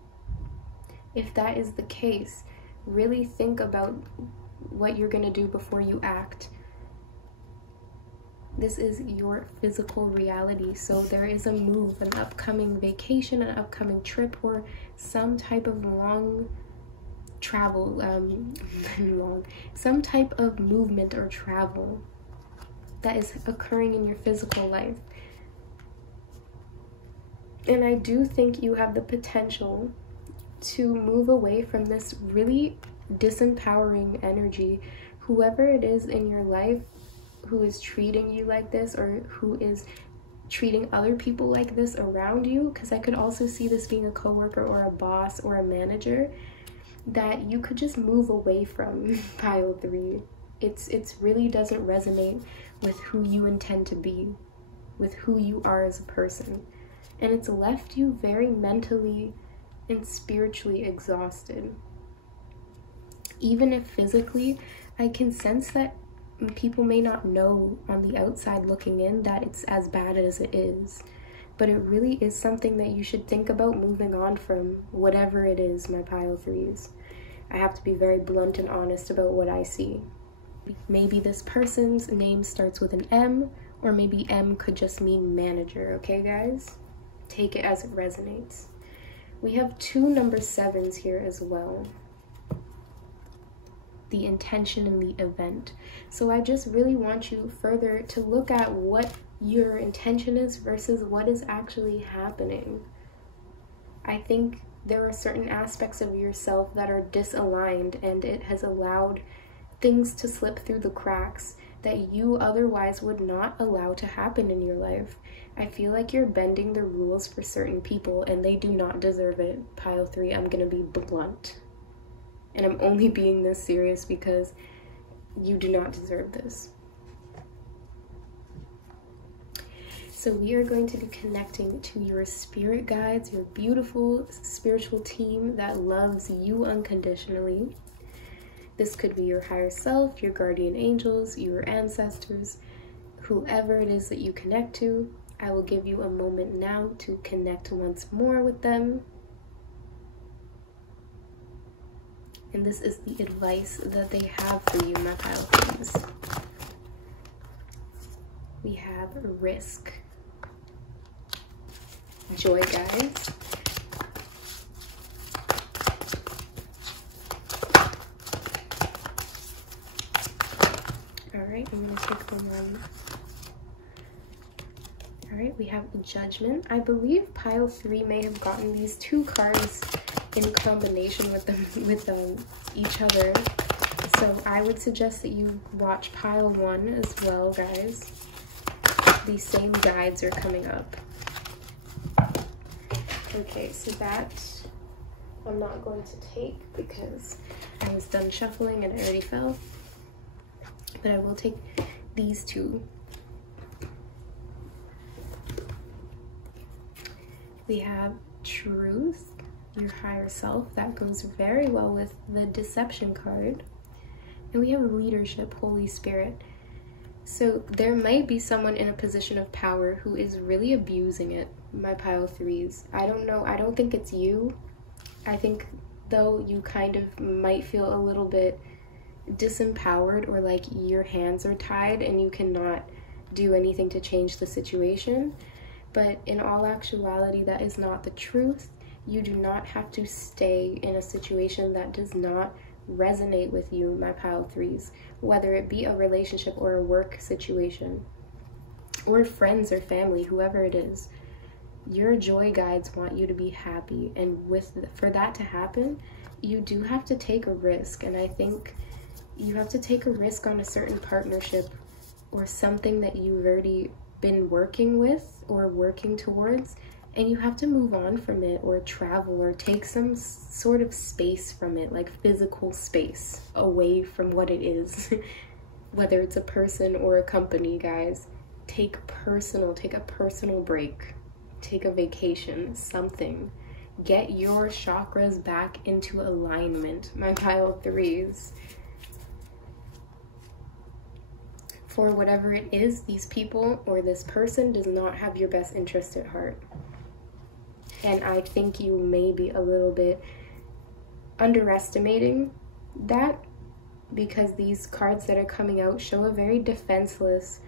If that is the case, really think about what you're going to do before you act. This is your physical reality, so there is a move, an upcoming vacation, an upcoming trip, or some type of long travel, some type of movement or travel that is occurring in your physical life. And I do think you have the potential to move away from this really disempowering energy. Whoever it is in your life who is treating you like this, or who is treating other people like this around you, because I could also see this being a coworker or a boss or a manager, that you could just move away from, pile 3. It's really doesn't resonate with who you intend to be, with who you are as a person. And it's left you very mentally and spiritually exhausted. Even if physically, I can sense that people may not know on the outside looking in that it's as bad as it is, but it really is something that you should think about moving on from, whatever it is, my pile 3s. I have to be very blunt and honest about what I see. Maybe this person's name starts with an M, or maybe M could just mean manager, okay guys? Take it as it resonates. We have 2 number 7s here as well. The intention and the event. So I just really want you further to look at what your intention is versus what is actually happening. I think there are certain aspects of yourself that are disaligned, and it has allowed things to slip through the cracks that you otherwise would not allow to happen in your life. I feel like you're bending the rules for certain people, and they do not deserve it, pile 3. I'm gonna be blunt. And I'm only being this serious because you do not deserve this. So we are going to be connecting to your spirit guides, your beautiful spiritual team that loves you unconditionally. This could be your higher self, your guardian angels, your ancestors, whoever it is that you connect to. I will give you a moment now to connect once more with them. And this is the advice that they have for you, my pile 3s. We have risk. Joy, guys. Alright, I'm going to take the one. Alright, we have judgment. I believe pile 3 may have gotten these 2 cards in combination with each other, so I would suggest that you watch pile 1 as well, guys. These same guides are coming up. Okay, so that I'm not going to take because I was done shuffling and it already fell, but I will take these 2. We have truth, your higher self. That goes very well with the deception card. And we have leadership, Holy Spirit. So there might be someone in a position of power who is really abusing it, my pile threes. I don't know. I don't think it's you. I think, though, you kind of might feel a little bit disempowered, or like your hands are tied and you cannot do anything to change the situation. But in all actuality, that is not the truth. You do not have to stay in a situation that does not resonate with you, my pile threes, whether it be a relationship or a work situation or friends or family, whoever it is. Your joy guides want you to be happy, and for that to happen, you do have to take a risk. And I think you have to take a risk on a certain partnership or something that you've already been working with or working towards, and you have to move on from it, or travel, or take some sort of space from it, like physical space away from what it is. Whether it's a person or a company, guys, take a personal break, take a vacation, something. Get your chakras back into alignment, my pile threes. For whatever it is, these people or this person does not have your best interest at heart. And I think you may be a little bit underestimating that, because these cards that are coming out show a very defenseless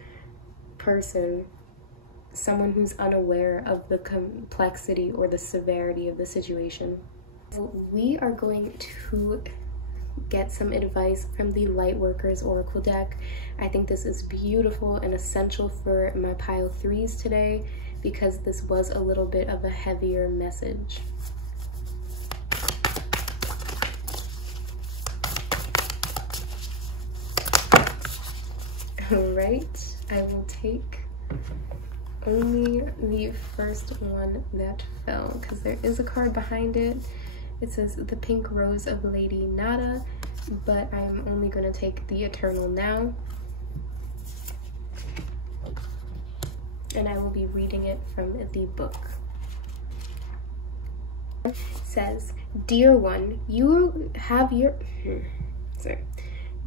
person, someone who's unaware of the complexity or the severity of the situation. So we are going to get some advice from the Lightworkers Oracle deck. I think this is beautiful and essential for my pile threes today, because this was a little bit of a heavier message. Alright, I will take only the first one that fell, because there is a card behind it. It says the Pink Rose of Lady Nada, but I am only going to take the Eternal now. And I will be reading it from the book. It says, Dear one,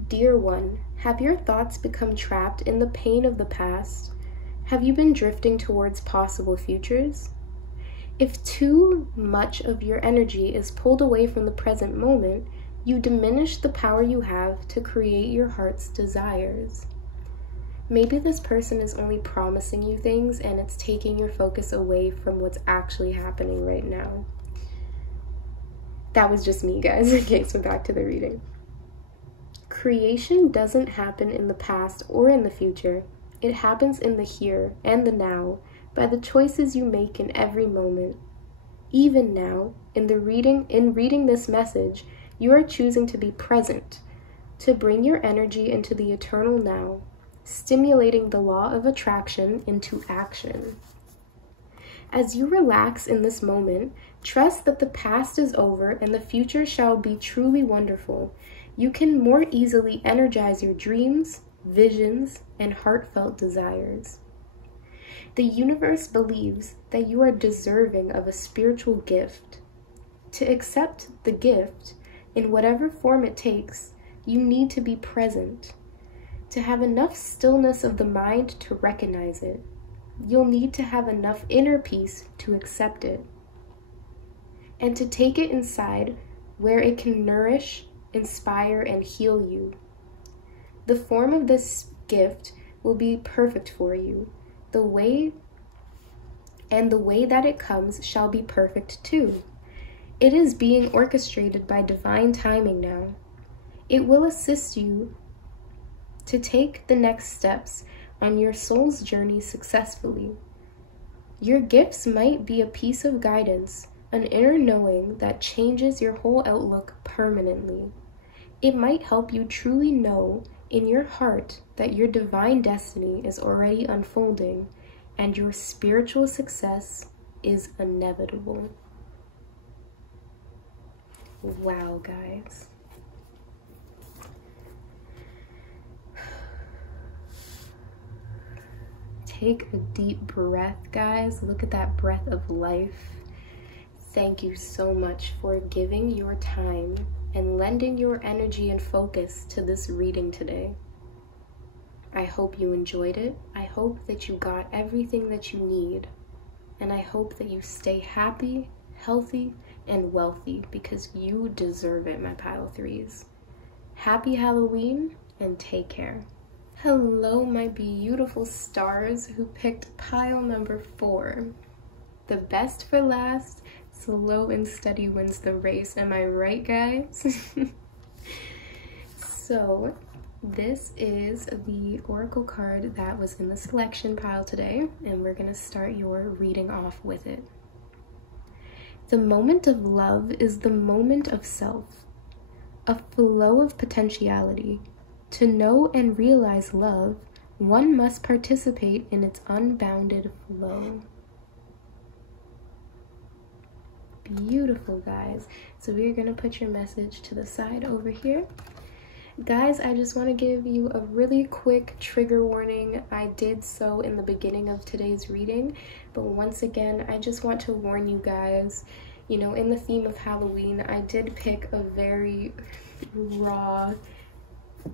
Dear one, have your thoughts become trapped in the pain of the past? Have you been drifting towards possible futures? If too much of your energy is pulled away from the present moment, you diminish the power you have to create your heart's desires. Maybe this person is only promising you things, and it's taking your focus away from what's actually happening right now. That was just me, guys. Okay, so back to the reading. Creation doesn't happen in the past or in the future. It happens in the here and the now, by the choices you make in every moment. Even now, in reading this message, you are choosing to be present, to bring your energy into the eternal now, stimulating the law of attraction into action. As you relax in this moment, trust that the past is over and the future shall be truly wonderful. You can more easily energize your dreams, visions, and heartfelt desires. The universe believes that you are deserving of a spiritual gift. To accept the gift, in whatever form it takes, you need to be present. To have enough stillness of the mind to recognize it, you'll need to have enough inner peace to accept it, and to take it inside where it can nourish, inspire, and heal you. The form of this gift will be perfect for you. The way that it comes shall be perfect too. It is being orchestrated by divine timing now. It will assist you to take the next steps on your soul's journey successfully. Your gifts might be a piece of guidance, an inner knowing that changes your whole outlook permanently. It might help you truly know in your heart that your divine destiny is already unfolding and your spiritual success is inevitable. Wow, guys. Take a deep breath, guys. Look at that breath of life. thank you so much for giving your time and lending your energy and focus to this reading today. I hope you enjoyed it. I hope that you got everything that you need. And I hope that you stay happy, healthy, and wealthy because you deserve it, my pile threes. Happy Halloween and take care. Hello, my beautiful stars who picked pile number 4. The best for last, slow and steady wins the race. Am I right, guys? So, this is the oracle card that was in the selection pile today, and we're going to start your reading off with it. The moment of love is the moment of self, a flow of potentiality. To know and realize love, one must participate in its unbounded flow. Beautiful, guys. So we're going to put your message to the side over here. Guys, I just want to give you a really quick trigger warning. I did so in the beginning of today's reading, but once again, I just want to warn you guys, you know, in the theme of Halloween, I did pick a very raw,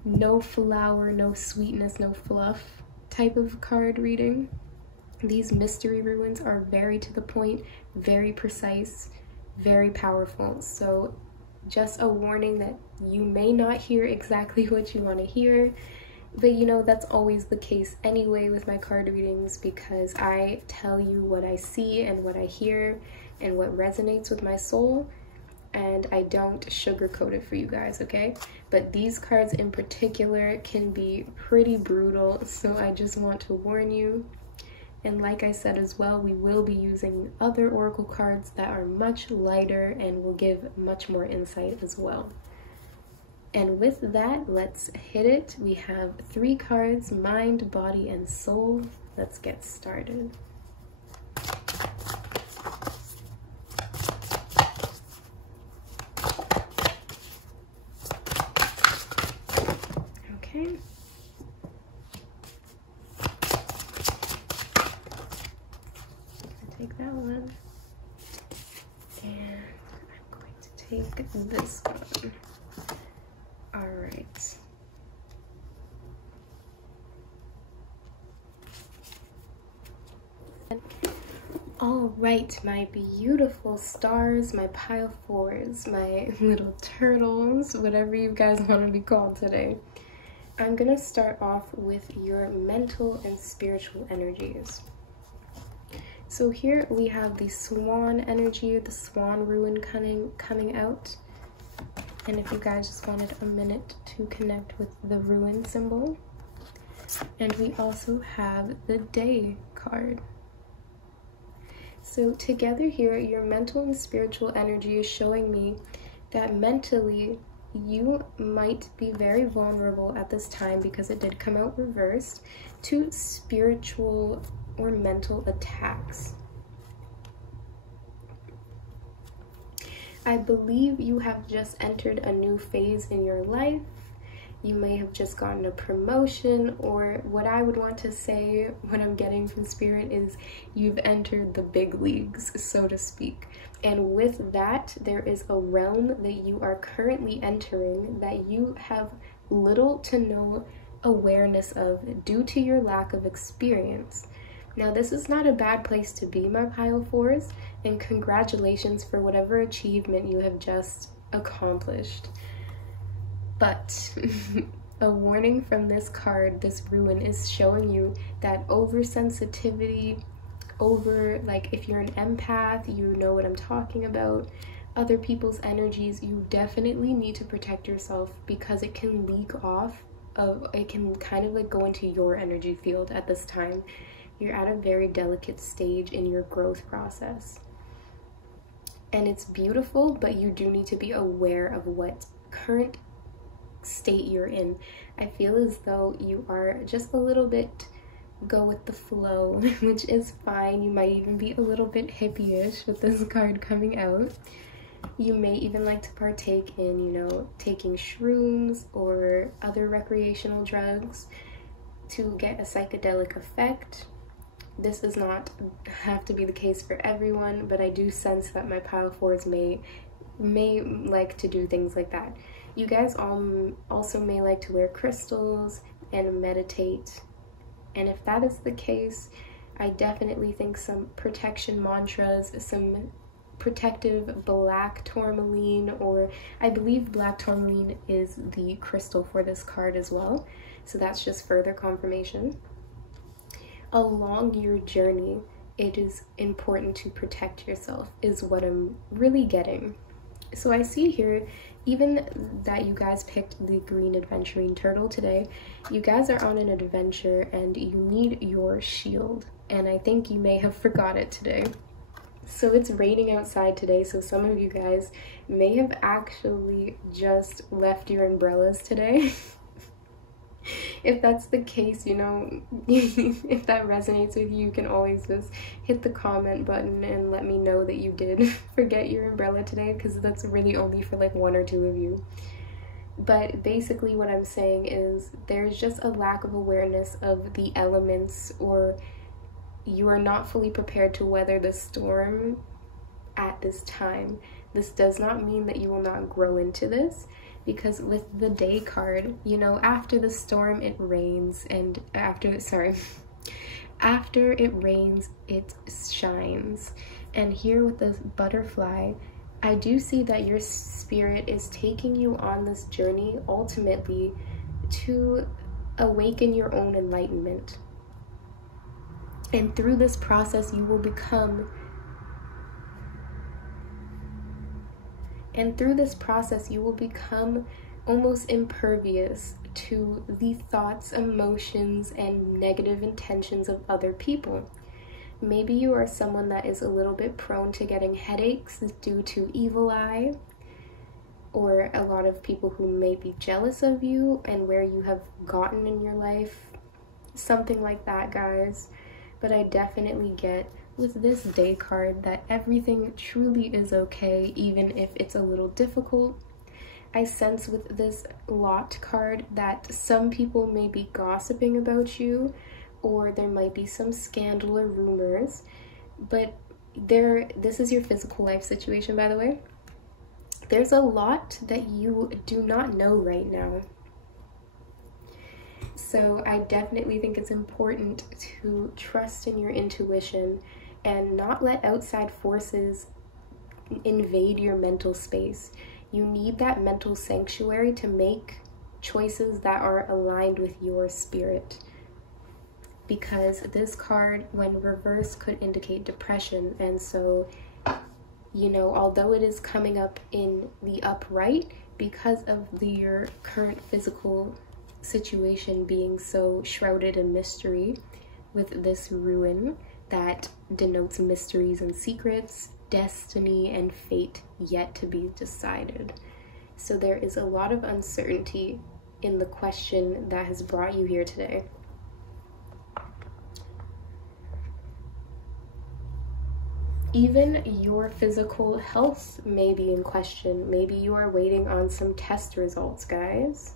no flower, no sweetness, no fluff type of card reading. These mystery runes are very to the point, very precise, very powerful. So just a warning that you may not hear exactly what you want to hear, but you know, that's always the case anyway with my card readings because I tell you what I see and what I hear and what resonates with my soul, and I don't sugarcoat it for you guys, okay? But these cards in particular can be pretty brutal, so I just want to warn you. And like I said as well, we will be using other oracle cards that are much lighter and will give much more insight as well. And with that, let's hit it. We have 3 cards, mind, body, and soul. Let's get started. Okay. Take that one, and I'm going to take this one. All right. All right, my beautiful stars, my pile 4s, my little turtles, whatever you guys want to be called today. I'm gonna start off with your mental and spiritual energies. So here we have the swan energy, the swan rune coming out. And if you guys just wanted a minute to connect with the rune symbol. And we also have the day card. So together here, your mental and spiritual energy is showing me that mentally you might be very vulnerable at this time because it did come out reversed to spiritual or mental attacks. I believe you have just entered a new phase in your life. You may have just gotten a promotion, or what I would want to say, what I'm getting from Spirit, is you've entered the big leagues, so to speak. And with that, there is a realm that you are currently entering that you have little to no awareness of due to your lack of experience. Now, this is not a bad place to be, my pile 4s, and congratulations for whatever achievement you have just accomplished. But a warning from this card, this rune, is showing you that oversensitivity, like if you're an empath, you know what I'm talking about, other people's energies, you definitely need to protect yourself because it can leak off it can kind of like go into your energy field at this time. You're at a very delicate stage in your growth process. And it's beautiful, but you do need to be aware of what current state you're in. I feel as though you are just a little bit go with the flow, which is fine. You might even be a little bit hippie-ish with this card coming out. You may even like to partake in, you know, taking shrooms or other recreational drugs to get a psychedelic effect. This does not have to be the case for everyone, but I do sense that my pile fours may like to do things like that. You guys also may like to wear crystals and meditate, and if that is the case, I definitely think some protection mantras, some protective black tourmaline, or I believe black tourmaline is the crystal for this card as well, so that's just further confirmation. Along your journey, it is important to protect yourself, is what I'm really getting. So I see here, even that you guys picked the green adventuring turtle today, you guys are on an adventure and you need your shield, and I think you may have forgot it today. So it's raining outside today, so some of you guys may have actually just left your umbrellas today. If that's the case, you know, if that resonates with you, you can always just hit the comment button and let me know that you did forget your umbrella today, because that's really only for like 1 or 2 of you. But basically what I'm saying is there's just a lack of awareness of the elements, or you are not fully prepared to weather the storm at this time. This does not mean that you will not grow into this, because with the day card, you know, after the storm it rains, and after it rains it shines. And here with the butterfly, I do see that your spirit is taking you on this journey ultimately to awaken your own enlightenment. And through this process you will become almost impervious to the thoughts, emotions, and negative intentions of other people. Maybe you are someone that is a little bit prone to getting headaches due to evil eye, or a lot of people who may be jealous of you and where you have gotten in your life, something like that, guys. But I definitely get with this day card that everything truly is okay, even if it's a little difficult. I sense with this lot card that some people may be gossiping about you, or there might be some scandal or rumors, but this is your physical life situation, by the way. There's a lot that you do not know right now. So I definitely think it's important to trust in your intuition and not let outside forces invade your mental space. You need that mental sanctuary to make choices that are aligned with your spirit. Because this card, when reversed, could indicate depression. And so, you know, although it is coming up in the upright, because of your current physical situation being so shrouded in mystery with this Rune that denotes mysteries and secrets, destiny and fate yet to be decided. So there is a lot of uncertainty in the question that has brought you here today. Even your physical health may be in question. Maybe you are waiting on some test results, guys.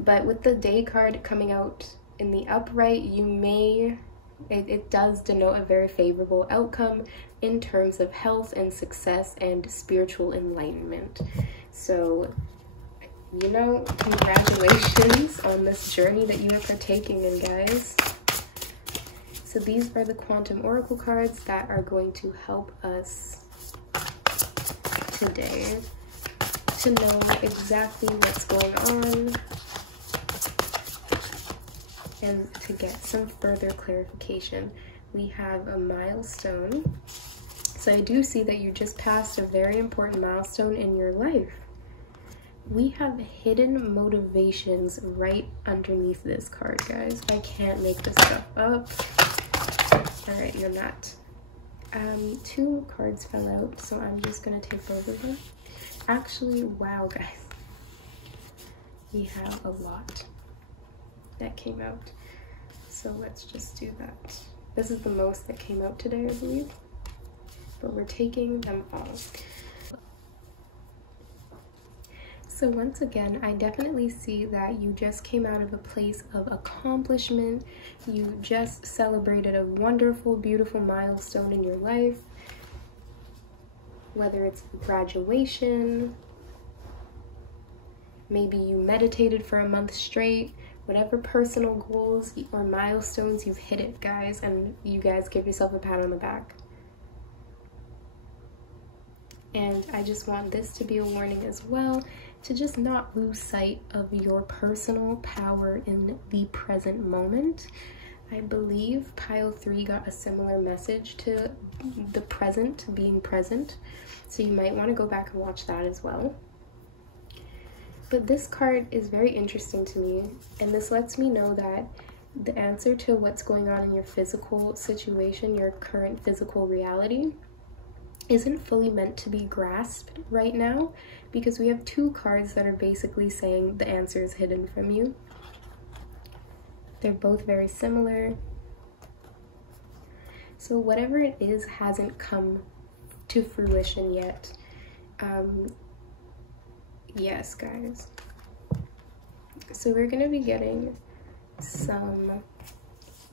But with the day card coming out in the upright, it does denote a very favorable outcome in terms of health and success and spiritual enlightenment. So, you know, congratulations on this journey that you are partaking in, guys. So these are the quantum oracle cards that are going to help us today to know exactly what's going on and to get some further clarification. We have a milestone. So I do see that you just passed a very important milestone in your life. We have hidden motivations right underneath this card, guys. I can't make this stuff up. All right, you're not. 2 cards fell out, so I'm just gonna take both of them. Actually, wow, guys. We have a lot that came out. So let's just do that. This is the most that came out today, I believe. But we're taking them all. So once again, I definitely see that you just came out of a place of accomplishment. You just celebrated a wonderful, beautiful milestone in your life. Whether it's graduation, maybe you meditated for a month straight, whatever personal goals or milestones, you've hit it, guys, and you guys give yourself a pat on the back. And I just want this to be a warning as well, to just not lose sight of your personal power in the present moment. I believe pile 3 got a similar message to the present, being present. So you might want to go back and watch that as well. But this card is very interesting to me, and this lets me know that the answer to what's going on in your physical situation, your current physical reality, isn't fully meant to be grasped right now, because we have 2 cards that are basically saying the answer is hidden from you. They're both very similar. So whatever it is hasn't come to fruition yet. Yes, guys. So we're going to be getting some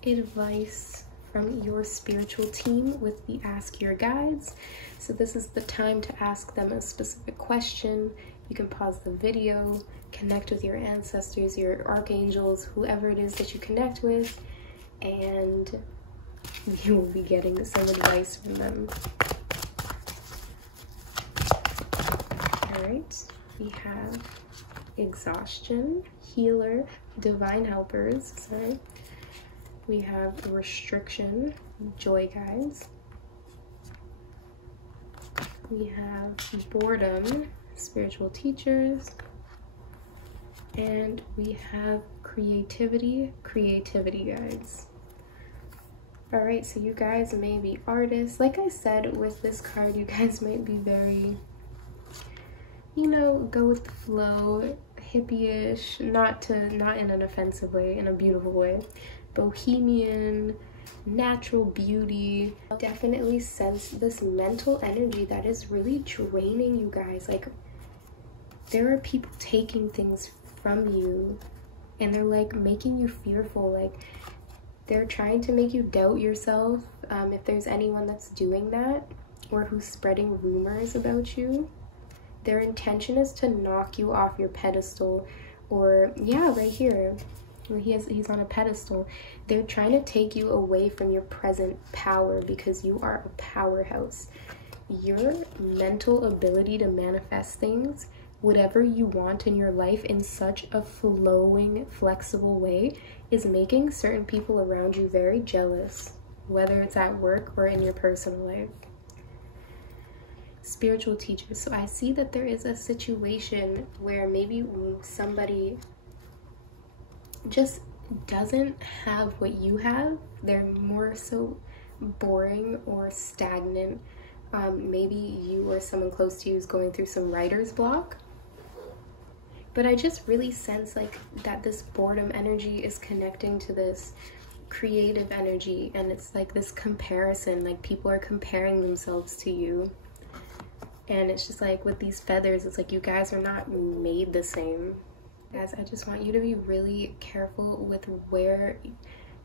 advice from your spiritual team with the Ask Your Guides. So this is the time to ask them a specific question. You can pause the video, connect with your ancestors, your archangels, whoever it is that you connect with, and you will be getting some advice from them. Alright, we have exhaustion, healer, divine helpers, sorry. We have restriction, joy guides. We have boredom, spiritual teachers. And we have creativity, creativity guides. Alright, so you guys may be artists. Like I said, with this card, you guys might be very, you know, go with the flow, hippie-ish, not in an offensive way, in a beautiful way. Bohemian, natural beauty. Definitely sense this mental energy that is really draining you guys. Like, there are people taking things from you, and they're like making you fearful. Like, they're trying to make you doubt yourself. If there's anyone that's doing that or who's spreading rumors about you, their intention is to knock you off your pedestal. Or yeah, right here, he's on a pedestal. They're trying to take you away from your present power, because you are a powerhouse. Your mental ability to manifest things, whatever you want in your life, in such a flowing, flexible way, is making certain people around you very jealous, whether it's at work or in your personal life. Spiritual teachers. So I see that there is a situation where maybe somebody just doesn't have what you have. They're more so boring or stagnant. Maybe you or someone close to you is going through some writer's block. But I just really sense like that this boredom energy is connecting to this creative energy, and it's like this comparison, like people are comparing themselves to you. And it's just like with these feathers, it's like you guys are not made the same. Guys, I just want you to be really careful with where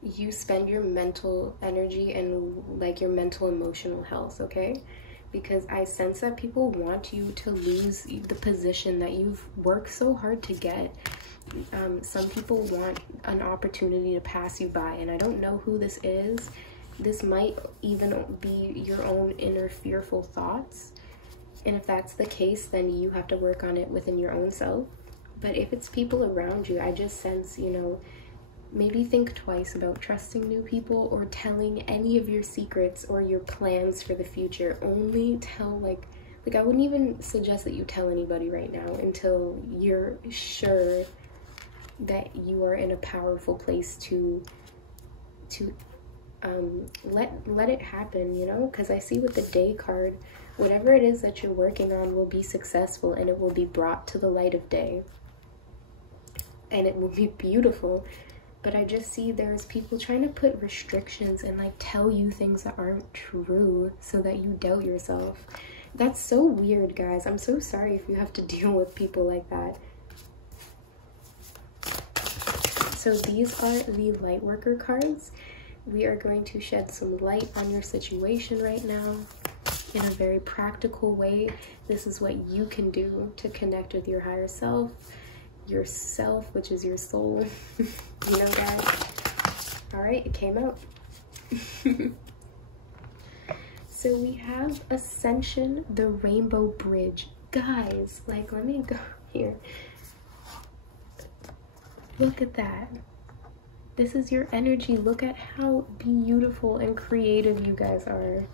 you spend your mental energy and like your mental emotional health, okay? Because I sense that people want you to lose the position that you've worked so hard to get. Some people want an opportunity to pass you by, and I don't know who this is. This might even be your own inner fearful thoughts. And if that's the case, then you have to work on it within your own self. But if it's people around you, I just sense, you know, maybe think twice about trusting new people or telling any of your secrets or your plans for the future. Only tell, like I wouldn't even suggest that you tell anybody right now until you're sure that you are in a powerful place to let it happen, you know? Because I see with the Day card, whatever it is that you're working on will be successful, and it will be brought to the light of day, and it will be beautiful. But I just see there's people trying to put restrictions and like tell you things that aren't true so that you doubt yourself. That's so weird, guys. I'm so sorry if you have to deal with people like that. So these are the light worker cards. We are going to shed some light on your situation right now in a very practical way. This is what you can do to connect with your higher self, yourself, which is your soul. You know, guys. All right, it came out. So we have Ascension, the Rainbow Bridge. Guys, like, let me go here. Look at that. This is your energy. Look at how beautiful and creative you guys are.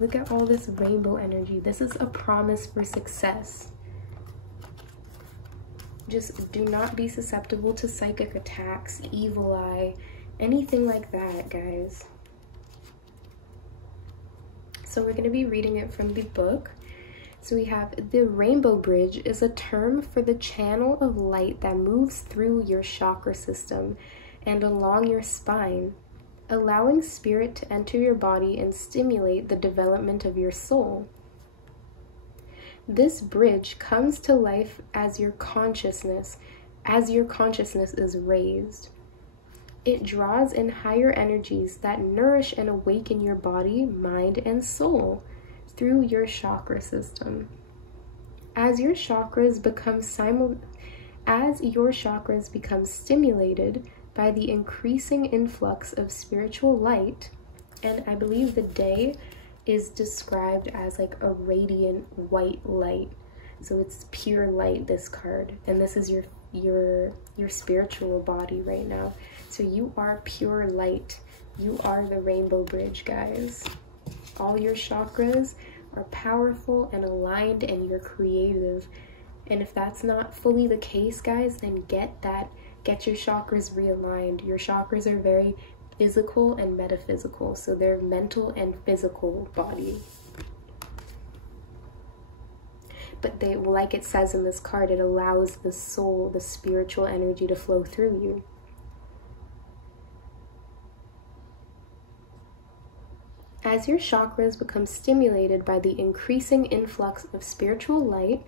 Look at all this rainbow energy. This is a promise for success. Just do not be susceptible to psychic attacks, evil eye, anything like that, guys. So we're going to be reading it from the book. So we have the Rainbow Bridge is a term for the channel of light that moves through your chakra system and along your spine, allowing spirit to enter your body and stimulate the development of your soul. This bridge comes to life as your consciousness is raised. It draws in higher energies that nourish and awaken your body, mind, and soul through your chakra system. As your chakras become stimulated by the increasing influx of spiritual light, and I believe the day is described as like a radiant white light. So it's pure light, this card, and this is your spiritual body right now. So you are pure light. You are the Rainbow Bridge, guys. All your chakras are powerful and aligned, and you're creative. And if that's not fully the case, guys, then get your chakras realigned. Your chakras are very physical and metaphysical, so they're mental and physical body. But they, like it says in this card, it allows the soul, the spiritual energy to flow through you. As your chakras become stimulated by the increasing influx of spiritual light,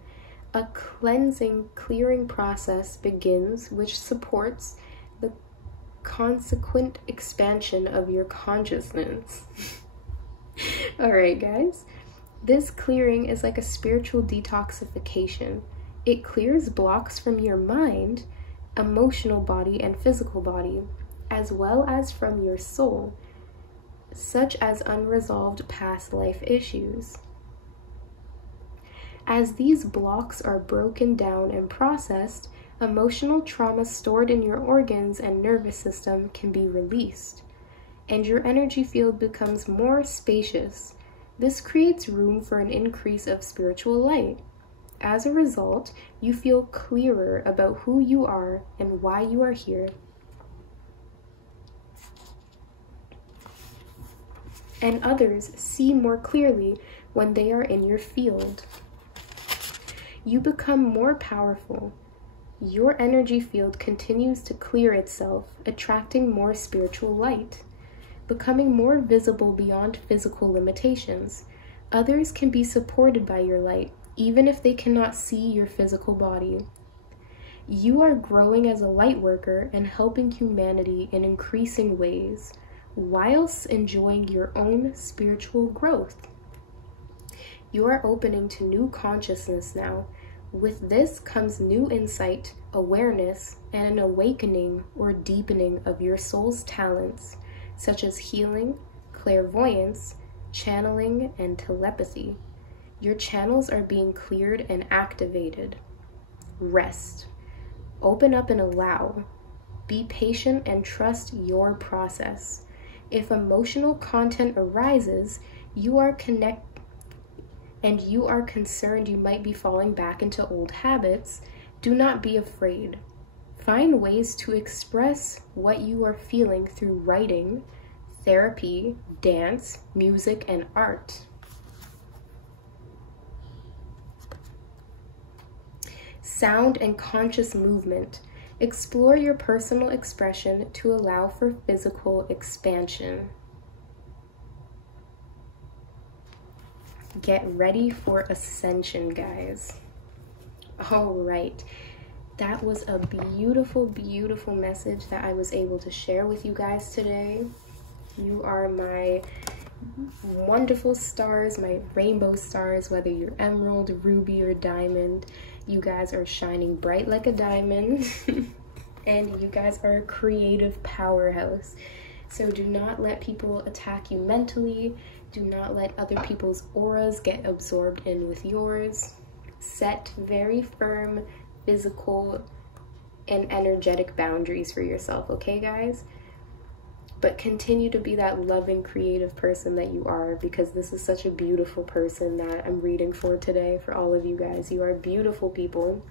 a cleansing, clearing process begins, which supports the consequent expansion of your consciousness. All right, guys. This clearing is like a spiritual detoxification. It clears blocks from your mind, emotional body, and physical body, as well as from your soul, such as unresolved past life issues. As these blocks are broken down and processed, emotional trauma stored in your organs and nervous system can be released, and your energy field becomes more spacious. This creates room for an increase of spiritual light. As a result, you feel clearer about who you are and why you are here. And others see more clearly when they are in your field. You become more powerful. Your energy field continues to clear itself, attracting more spiritual light, becoming more visible beyond physical limitations. Others can be supported by your light, even if they cannot see your physical body. You are growing as a light worker and helping humanity in increasing ways, whilst enjoying your own spiritual growth. You are opening to new consciousness now. With this comes new insight, awareness, and an awakening or deepening of your soul's talents, such as healing, clairvoyance, channeling, and telepathy. Your channels are being cleared and activated. Rest. Open up and allow. Be patient and trust your process. If emotional content arises, you are concerned you might be falling back into old habits, do not be afraid. Find ways to express what you are feeling through writing, therapy, dance, music, and art. Sound and conscious movement. Explore your personal expression to allow for physical expansion. get ready for ascension, guys. All right. That was a beautiful, beautiful message that I was able to share with you guys today. You are my wonderful stars, my rainbow stars, whether you're emerald, ruby, or diamond. You guys are shining bright like a diamond. And you guys are a creative powerhouse. So do not let people attack you mentally. Do not let other people's auras get absorbed in with yours. Set very firm physical and energetic boundaries for yourself, okay, guys? But continue to be that loving, creative person that you are, because this is such a beautiful person that I'm reading for today for all of you guys. You are beautiful people.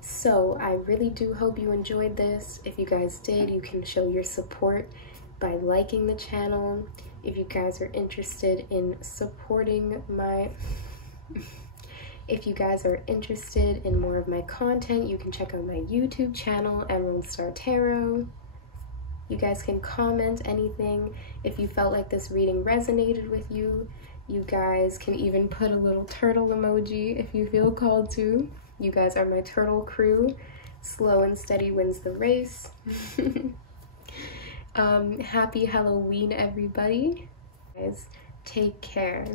So I really do hope you enjoyed this. If you guys did, you can show your support by liking the channel. If you guys are interested in supporting my... If you guys are interested in more of my content, you can check out my YouTube channel, Emerald Star Tarot. You guys can comment anything. If you felt like this reading resonated with you, you guys can even put a little turtle emoji if you feel called to. You guys are my turtle crew. Slow and steady wins the race. Happy Halloween, everybody. Guys, take care.